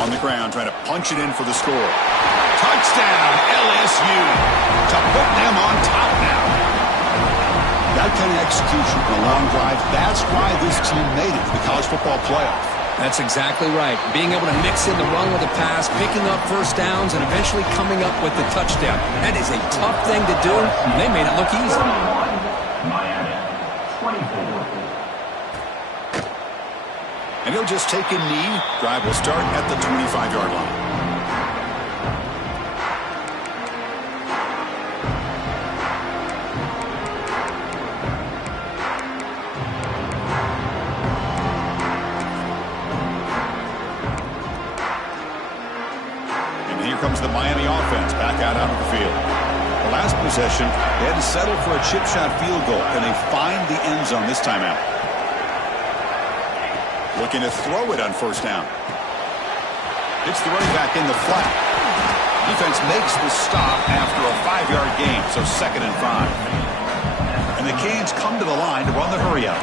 On the ground, trying to punch it in for the score. Touchdown, LSU, to put them on top now. That kind of execution on a long drive, that's why this team made it to the college football playoff. That's exactly right. Being able to mix in the run with the pass, picking up first downs, and eventually coming up with the touchdown. That is a tough thing to do, and they made it look easy. And he'll just take a knee. Drive will start at the 25-yard line. possession. They had to settle for a chip shot field goal, and they find the end zone this time out. Looking to throw it on first down. It's the running back in the flat. Defense makes the stop after a 5-yard gain, so 2nd and 5. And the Canes come to the line to run the hurry up.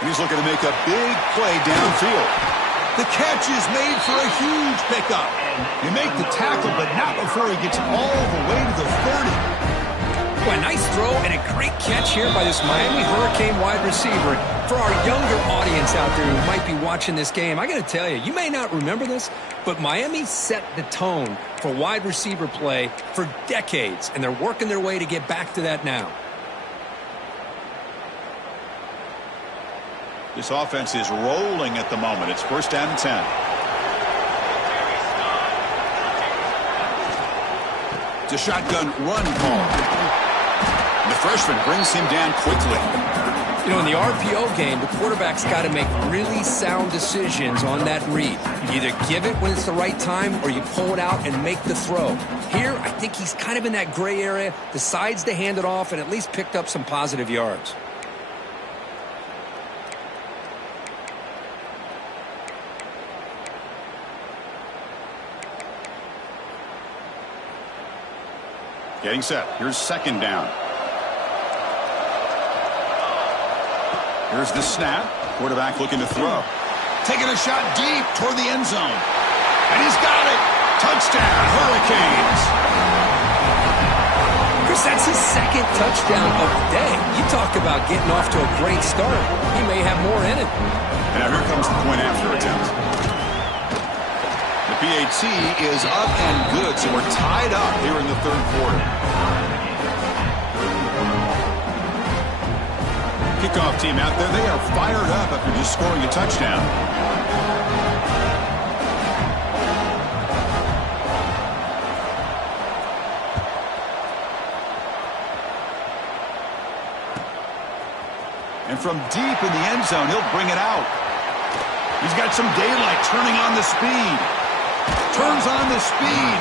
And he's looking to make a big play downfield. The catch is made for a huge pickup. They make the tackle, but not before he gets all the way to the 30. Well, a nice throw and a great catch here by this Miami Hurricane wide receiver. For our younger audience out there who might be watching this game, I got to tell you, you may not remember this, but Miami set the tone for wide receiver play for decades, and they're working their way to get back to that now. This offense is rolling at the moment. It's 1st down and 10. It's a shotgun run call. The freshman brings him down quickly. You know, in the RPO game, the quarterback's got to make really sound decisions on that read. You either give it when it's the right time or you pull it out and make the throw. Here, I think he's kind of in that gray area, decides to hand it off and at least picked up some positive yards. Getting set. Here's 2nd down. Here's the snap. Quarterback looking to throw. Taking a shot deep toward the end zone. And he's got it. Touchdown, Hurricanes. Chris, that's his 2nd touchdown of the day. You talk about getting off to a great start. He may have more in it. And now here comes the point after attempt. The PAT is up and good, so we're tied up here in the 3rd quarter. Kickoff team out there, they are fired up after just scoring a touchdown. And from deep in the end zone, he'll bring it out. He's got some daylight, turning on the speed. Turns on the speed.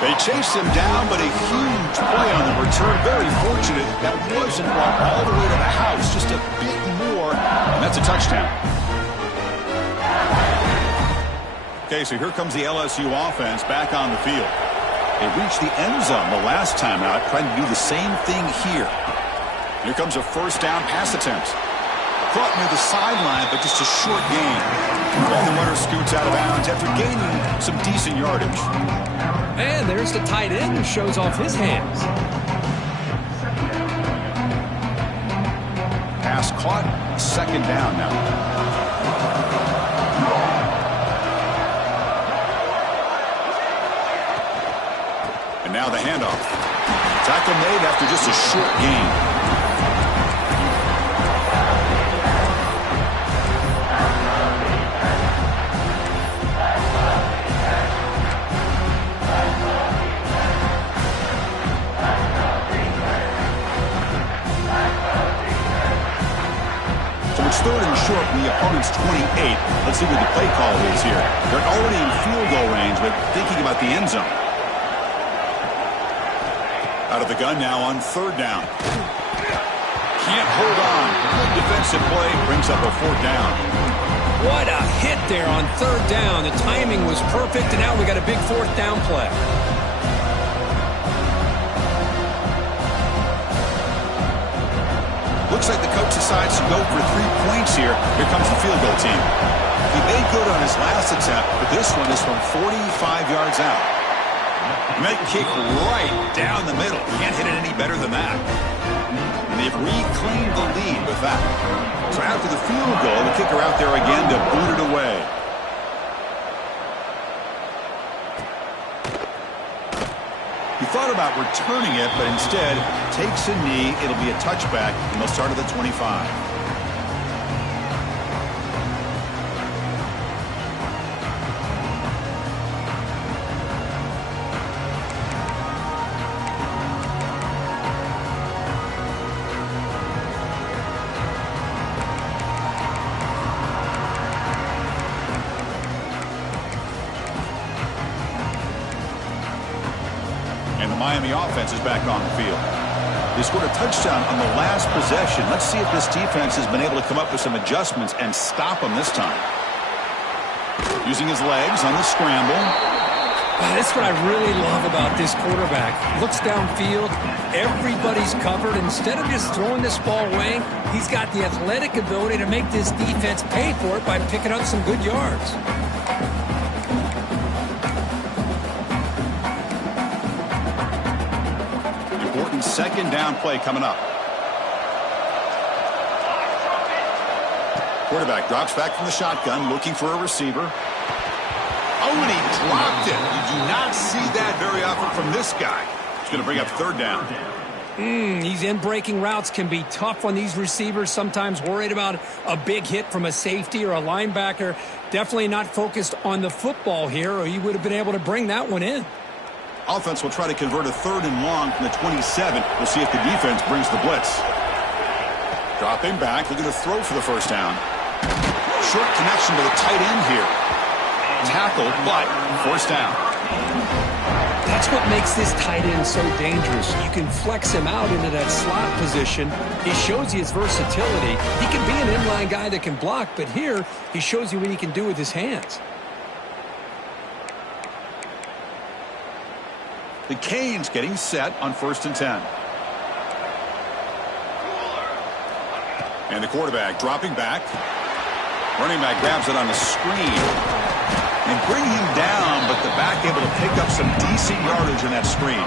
They chase him down, but a huge play on the return. Very fortunate that wasn't brought all the way to the house. Just a bit more, and that's a touchdown. Okay, so here comes the LSU offense back on the field. They reached the end zone the last time out, trying to do the same thing here. Here comes a 1st down pass attempt. Caught near the sideline, but just a short gain. And the runner scoots out of bounds after gaining some decent yardage. And there's the tight end who shows off his hands. Pass caught, 2nd down now. And now the handoff. Tackle made after just a short gain. It's 3rd and short from the opponent's 28. Let's see what the play call is here. They're already in field goal range, but thinking about the end zone. Out of the gun now on 3rd down. Can't hold on. Good defensive play brings up a 4th down. What a hit there on 3rd down. The timing was perfect, and now we got a big 4th down play. Looks like the coach decides to go for 3 points here. Here comes the field goal team. He made good on his last attempt, but this one is from 45 yards out. He might kick right down the middle. Can't hit it any better than that. And they've reclaimed the lead with that. So after the field goal, the kicker out there again to boot it away. He thought about returning it, but instead takes a knee. It'll be a touchback, and they'll start at the 25. Miami offense is back on the field. They scored a touchdown on the last possession. Let's see if this defense has been able to come up with some adjustments and stop them this time. Using his legs on the scramble. That's what I really love about this quarterback. Looks downfield. Everybody's covered. Instead of just throwing this ball away, he's got the athletic ability to make this defense pay for it by picking up some good yards. Important second down play coming up. Quarterback drops back from the shotgun, looking for a receiver. Oh, and he dropped it. You do not see that very often from this guy. He's going to bring up third down. These in-breaking routes can be tough on these receivers, sometimes worried about a big hit from a safety or a linebacker. Definitely not focused on the football here, or he would have been able to bring that one in. Offense will try to convert a 3rd and long from the 27. We'll see if the defense brings the blitz. Dropping back, looking to throw for the first down. Short connection to the tight end here. Tackled, but forced down. That's what makes this tight end so dangerous. You can flex him out into that slot position. He shows you his versatility. He can be an inline guy that can block, but here he shows you what he can do with his hands. The Canes getting set on 1st and 10. And the quarterback dropping back. Running back grabs it on the screen. And bring him down, but the back able to pick up some decent yardage in that screen.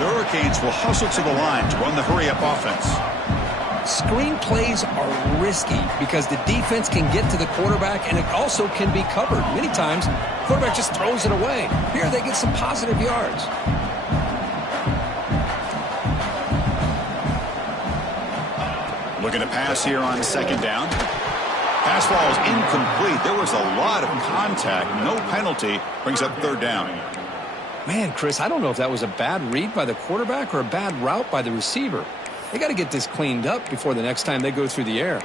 The Hurricanes will hustle to the line to run the hurry-up offense. Screen plays are risky because the defense can get to the quarterback, and it also can be covered. Many times, the quarterback just throws it away. Here they get some positive yards. Looking to pass here on 2nd down. Pass ball is incomplete. There was a lot of contact. No penalty. Brings up 3rd down. Man, Chris, I don't know if that was a bad read by the quarterback or a bad route by the receiver. They got to get this cleaned up before the next time they go through the air.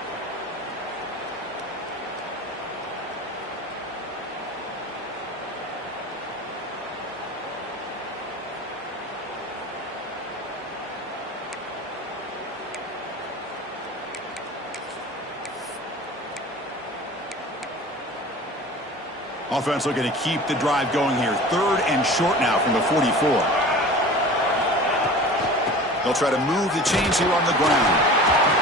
Offense looking to keep the drive going here. 3rd and short now from the 44. They'll try to move the chains here on the ground.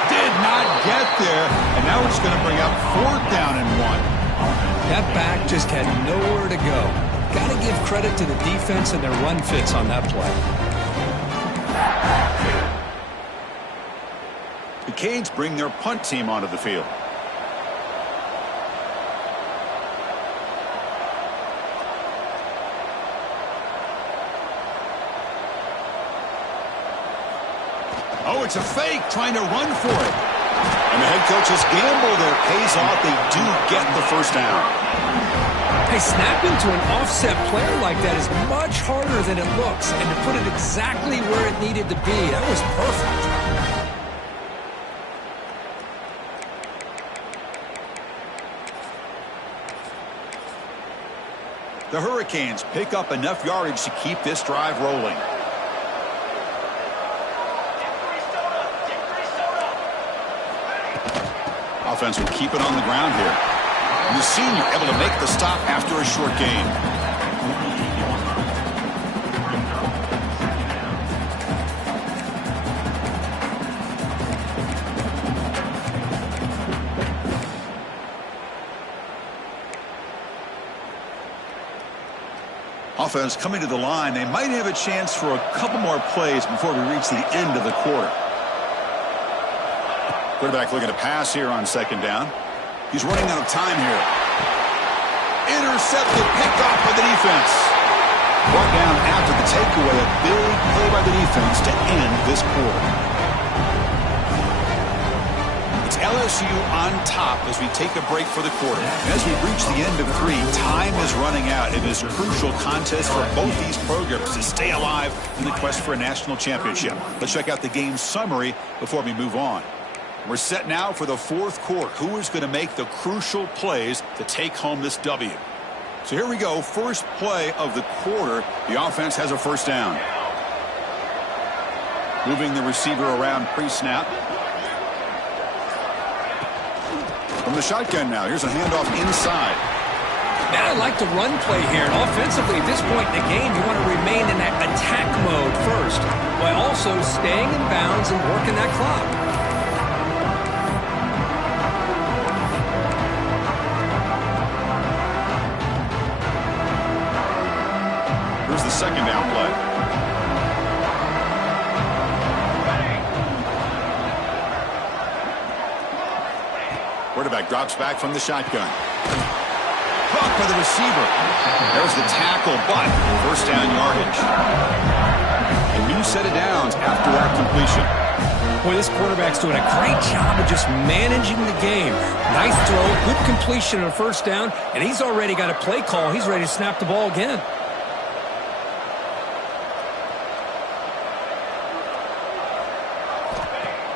Did not get there, and now it's going to bring up 4th down and 1. That back just had nowhere to go. Got to give credit to the defense and their run fits on that play. The Canes bring their punt team onto the field. Oh, it's a fake, trying to run for it. And the head coach's gamble there pays off. They do get the first down. Hey, snapping to an offset player like that is much harder than it looks. And to put it exactly where it needed to be, that was perfect. The Hurricanes pick up enough yardage to keep this drive rolling. Offense will keep it on the ground here. And the senior able to make the stop after a short gain. Offense coming to the line. They might have a chance for a couple more plays before we reach the end of the quarter. Quarterback looking to pass here on 2nd down. He's running out of time here. Intercepted, picked off by the defense. Brought down after the takeaway. A big play by the defense to end this quarter. It's LSU on top as we take a break for the quarter. As we reach the end of 3, time is running out. It is a crucial contest for both these programs to stay alive in the quest for a national championship. Let's check out the game summary before we move on. We're set now for the 4th quarter. Who is going to make the crucial plays to take home this W? So here we go. First play of the quarter. The offense has a first down. Moving the receiver around pre-snap. From the shotgun now, here's a handoff inside. Man, I like the run play here. And offensively, at this point in the game, you want to remain in that attack mode first, while also staying in bounds and working that clock. Here's the second down play. Quarterback drops back from the shotgun. Caught by the receiver. There's the tackle, but first down yardage. A new set of downs after that completion. Boy, this quarterback's doing a great job of just managing the game. Nice throw, good completion on a first down, and he's already got a play call. He's ready to snap the ball again.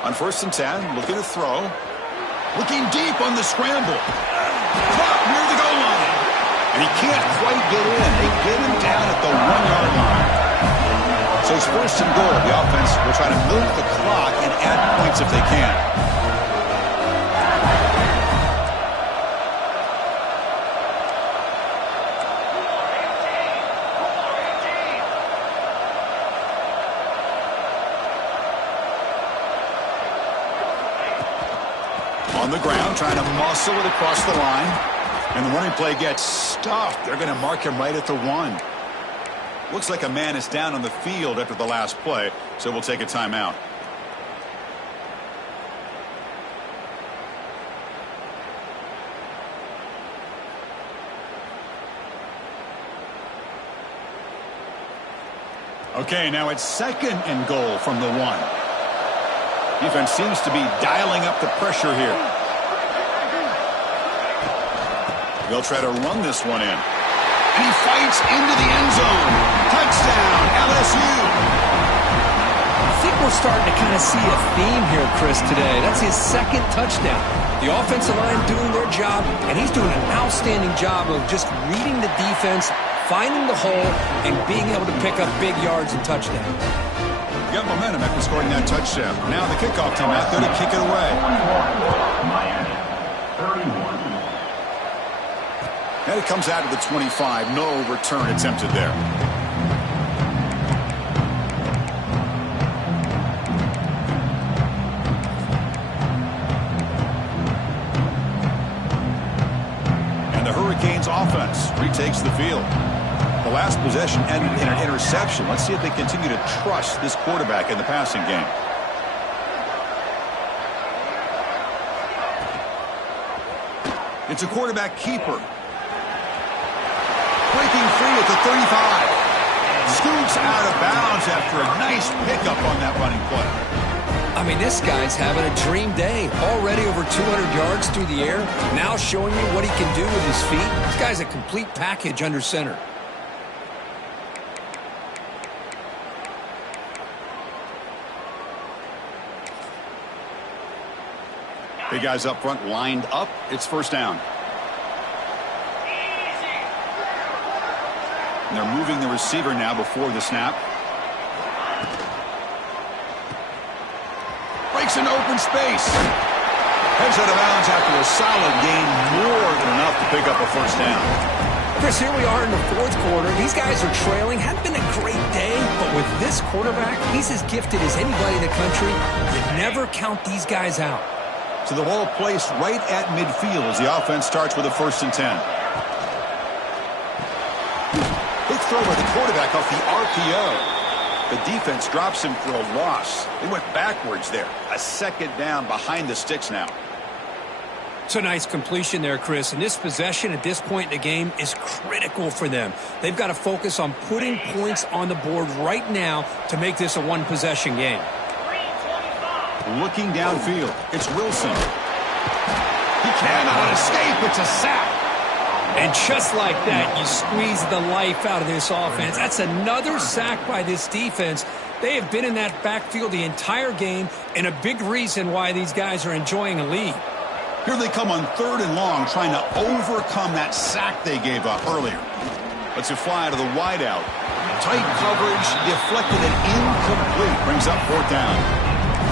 On 1st and 10, looking to throw. Looking deep on the scramble. Caught near the goal line. And he can't quite get in. They get him down at the 1-yard line. So it's 1st and goal. The offense will try to milk the clock and add points if they can. On the ground, trying to muscle it across the line. And the running play gets stuffed. They're going to mark him right at the 1. Looks like a man is down on the field after the last play, so we'll take a timeout. Okay, now it's 2nd and goal from the 1. Defense seems to be dialing up the pressure here. They'll try to run this one in. And he fights into the end zone. Touchdown, LSU. I think we're starting to kind of see a theme here, Chris, today. That's his 2nd touchdown. The offensive line doing their job, and he's doing an outstanding job of just reading the defense, finding the hole, and being able to pick up big yards and touchdowns. Got momentum after scoring that touchdown. Now the kickoff team out there to kick it away. Miami, 31. And it comes out of the 25. No return attempted there. And the Hurricanes offense retakes the field. The last possession ended in an interception. Let's see if they continue to trust this quarterback in the passing game. It's a quarterback keeper. Breaking free at the 35. Scoots out of bounds after a nice pickup on that running play. I mean, this guy's having a dream day. Already over 200 yards through the air. Now showing you what he can do with his feet. This guy's a complete package under center. Big guys up front lined up. It's 1st down. And they're moving the receiver now before the snap. Breaks into open space. Heads out of bounds after a solid gain, more than enough to pick up a 1st down. Chris, here we are in the 4th quarter. These guys are trailing. Hadn't been a great day, but with this quarterback, he's as gifted as anybody in the country. You never count these guys out. So the ball placed right at midfield as the offense starts with a 1st and 10. Big throw by the quarterback off the RPO. The defense drops him for a loss. They went backwards there. A 2nd down behind the sticks now. It's a nice completion there, Chris. And this possession at this point in the game is critical for them. They've got to focus on putting points on the board right now to make this a 1-possession game. Looking downfield, it's Wilson. He cannot escape. It's a sack. And just like that, you squeeze the life out of this offense. That's another sack by this defense. They have been in that backfield the entire game, and a big reason why these guys are enjoying a lead. Here they come on 3rd and long, trying to overcome that sack they gave up earlier. Let's fly to the wideout. Tight coverage, deflected and incomplete. Brings up 4th down.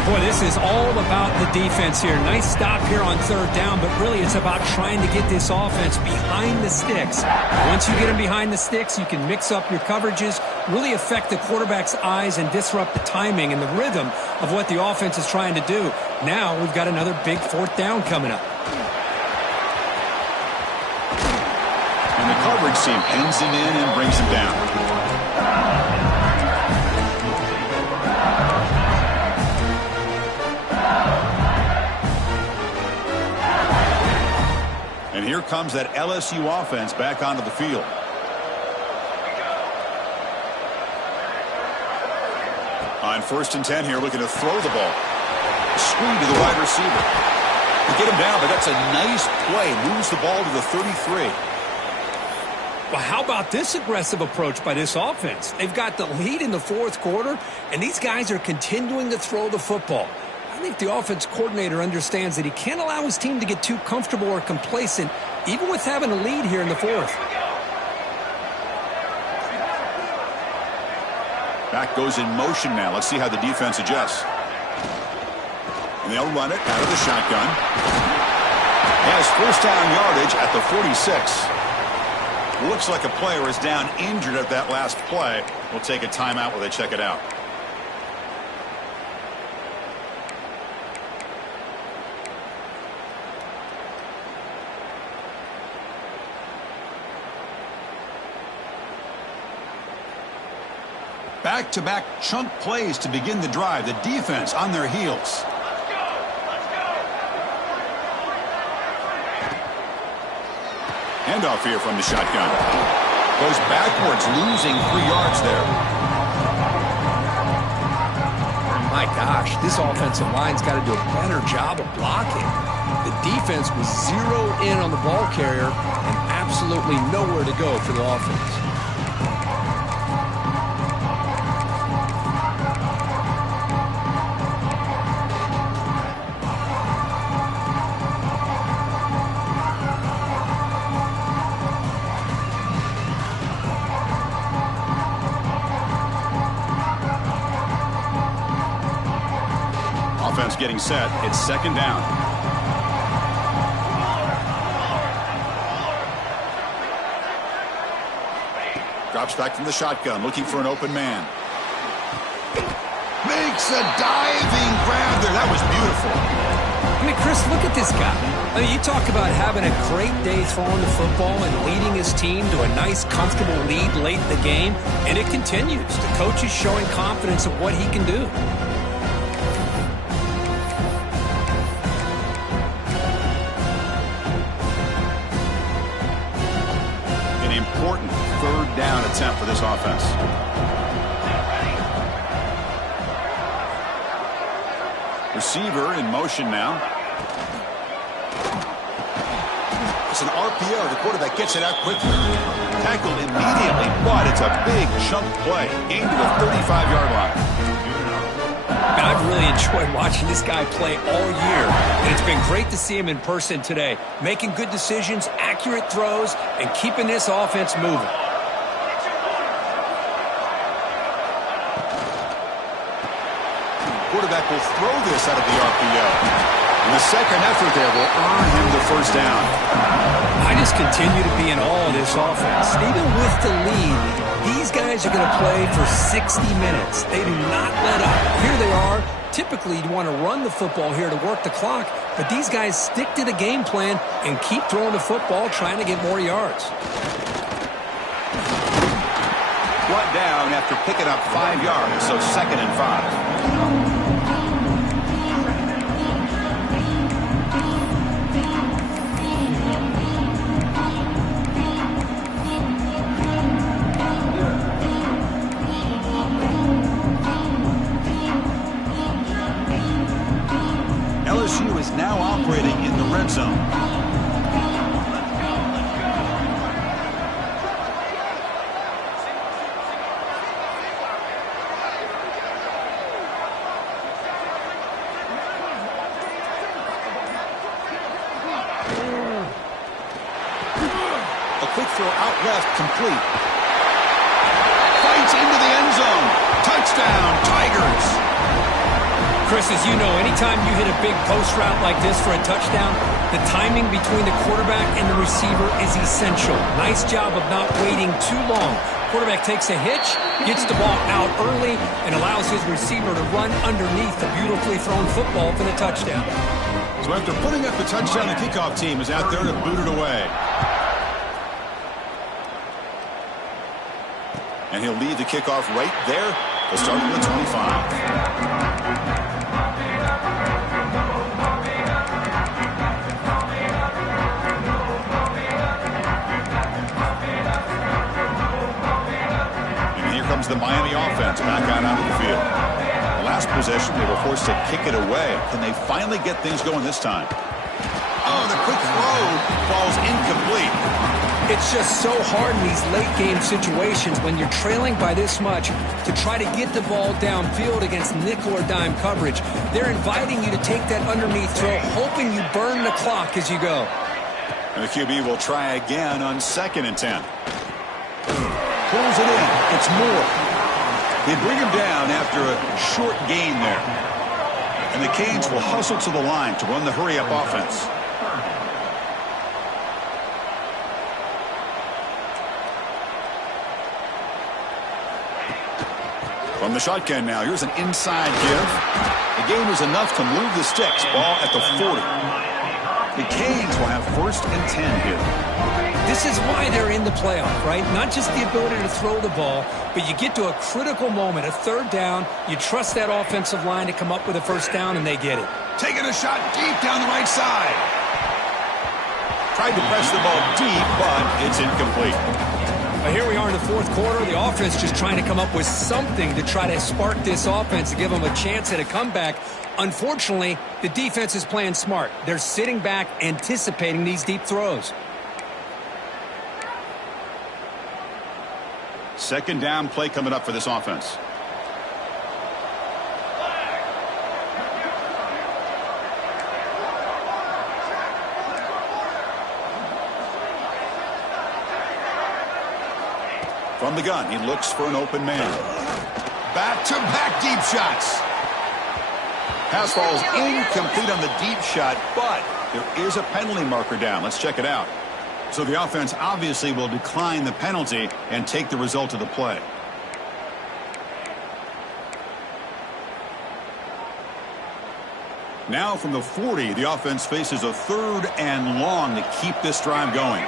Boy, this is all about the defense here. Nice stop here on 3rd down, but really it's about trying to get this offense behind the sticks. Once you get them behind the sticks, you can mix up your coverages, really affect the quarterback's eyes and disrupt the timing and the rhythm of what the offense is trying to do. Now we've got another big 4th down coming up. And the coverage team pins him in and brings him down. And here comes that LSU offense back onto the field. On 1st and 10 here, looking to throw the ball. Screen to the wide receiver. To get him down, but that's a nice play. Moves the ball to the 33. Well, how about this aggressive approach by this offense? They've got the lead in the 4th quarter, and these guys are continuing to throw the football. I think the offense coordinator understands that he can't allow his team to get too comfortable or complacent, even with having a lead here in the 4th. Back goes in motion now. Let's see how the defense adjusts. And they'll run it out of the shotgun. Has 1st down yardage at the 46. Looks like a player is down injured at that last play. We'll take a timeout while they check it out. Back-to-back chunk plays to begin the drive. The defense on their heels. Handoff here from the shotgun. Goes backwards, losing 3 yards there. My gosh, this offensive line's got to do a better job of blocking. The defense was zeroed in on the ball carrier and absolutely nowhere to go for the offense. Offense getting set. It's 2nd down. Drops back from the shotgun, looking for an open man. Makes a diving grab there. That was beautiful. I mean, Chris, look at this guy. I mean, you talk about having a great day throwing the football and leading his team to a nice, comfortable lead late in the game, and it continues. The coach is showing confidence of what he can do. Important 3rd down attempt for this offense. Receiver in motion now. It's an RPO. The quarterback gets it out quickly. Tackled immediately, but it's a big chunk play. Gained to the 35-yard line. I've really enjoyed watching this guy play all year, and it's been great to see him in person today, making good decisions, accurate throws, and keeping this offense moving. Quarterback will throw this out of the RPO. And the second effort there will earn him the 1st down. I just continue to be in awe of this offense. Even with the lead, these guys are going to play for 60 minutes. They do not let up. Here they are. Typically, you want to run the football here to work the clock, but these guys stick to the game plan and keep throwing the football, trying to get more yards. Brought down after picking up 5 yards, so 2nd and 5. LSU is now operating in the red zone. A quick throw out left, complete. Finds into the end zone. Touchdown, Tigers. Chris, as you know, anytime you hit a big post route like this for a touchdown, the timing between the quarterback and the receiver is essential. Nice job of not waiting too long. Quarterback takes a hitch, gets the ball out early, and allows his receiver to run underneath the beautifully thrown football for the touchdown. So after putting up the touchdown, the kickoff team is out there to boot it away. And he'll lead the kickoff right there. They'll start at the 25. The Miami offense back out onto the field. Last possession, they were forced to kick it away. Can they finally get things going this time? Oh, the quick throw falls incomplete. It's just so hard in these late-game situations when you're trailing by this much to try to get the ball downfield against nickel or dime coverage. They're inviting you to take that underneath throw, hoping you burn the clock as you go. And the QB will try again on 2nd and 10. Pulls it in. It's more. They bring him down after a short gain there. And the Canes will hustle to the line to run the hurry-up offense. From the shotgun now, here's an inside give. The gain was enough to move the sticks. Ball at the 40. The Canes will have 1st and 10 here. This is why they're in the playoff, right? Not just the ability to throw the ball, but you get to a critical moment, a 3rd down. You trust that offensive line to come up with a 1st down, and they get it. Taking a shot deep down the right side. Tried to press the ball deep, but it's incomplete. But here we are in the 4th quarter. The offense just trying to come up with something to try to spark this offense to give them a chance at a comeback. Unfortunately, the defense is playing smart. They're sitting back, anticipating these deep throws. 2nd down play coming up for this offense. From the gun, he looks for an open man. Back-to-back deep shots. Pass falls incomplete on the deep shot, but there is a penalty marker down. Let's check it out. So the offense obviously will decline the penalty and take the result of the play. Now from the 40, the offense faces a 3rd and long to keep this drive going.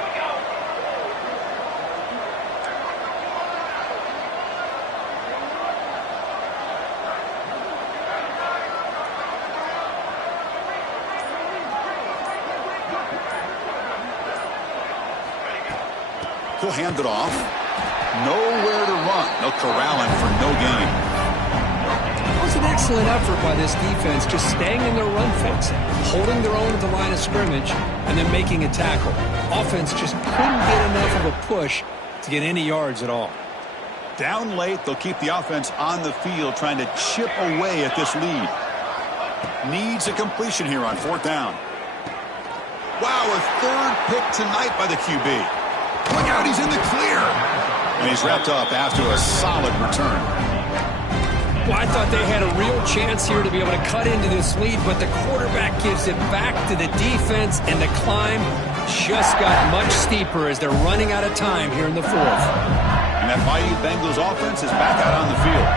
He'll hand it off. Nowhere to run. They'll corral him for no gain. It was an excellent effort by this defense, just staying in their run fix, holding their own at the line of scrimmage, and then making a tackle. Offense just couldn't get enough of a push to get any yards at all. Down late, they'll keep the offense on the field trying to chip away at this lead. Needs a completion here on 4th down. Wow, a 3rd pick tonight by the QB. Look out, he's in the clear. And he's wrapped up after a solid return. Well, I thought they had a real chance here to be able to cut into this lead, but the quarterback gives it back to the defense, and the climb just got much steeper as they're running out of time here in the 4th. And that mighty Bengals offense is back out on the field.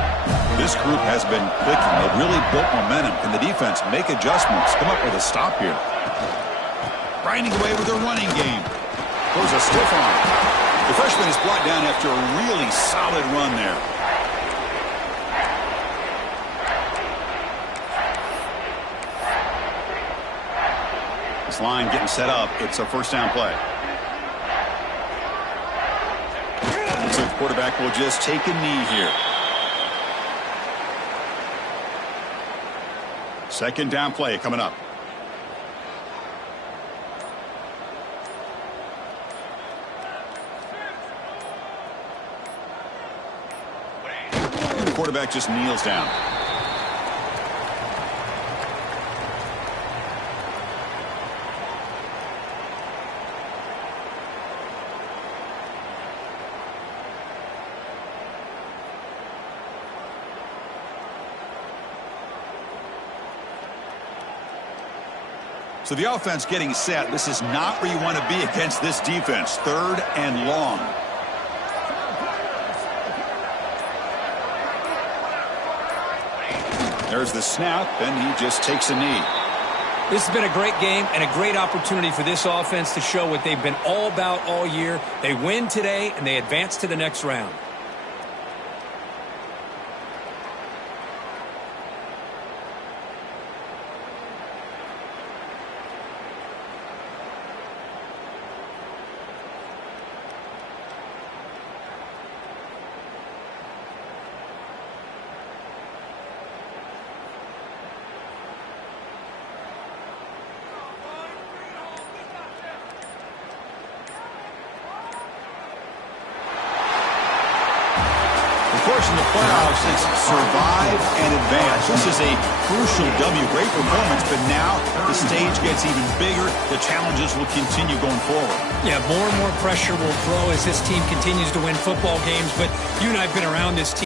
This group has been clicking. They've really built momentum. Can the defense make adjustments? Come up with a stop here. Grinding away with their running game. Throws a stiff arm. The freshman is brought down after a really solid run there. This line getting set up. It's a 1st down play. So the quarterback will just take a knee here. 2nd down play coming up. And the quarterback just kneels down. So the offense getting set. This is not where you want to be against this defense. 3rd and long. There's the snap, and he just takes a knee. This has been a great game and a great opportunity for this offense to show what they've been all about all year. They win today, and they advance to the next round. Of course, in the playoffs, it's survive and advance. This is a crucial W. Great performance, but now the stage gets even bigger. The challenges will continue going forward. Yeah, more and more pressure will grow as this team continues to win football games, but you and I have been around this team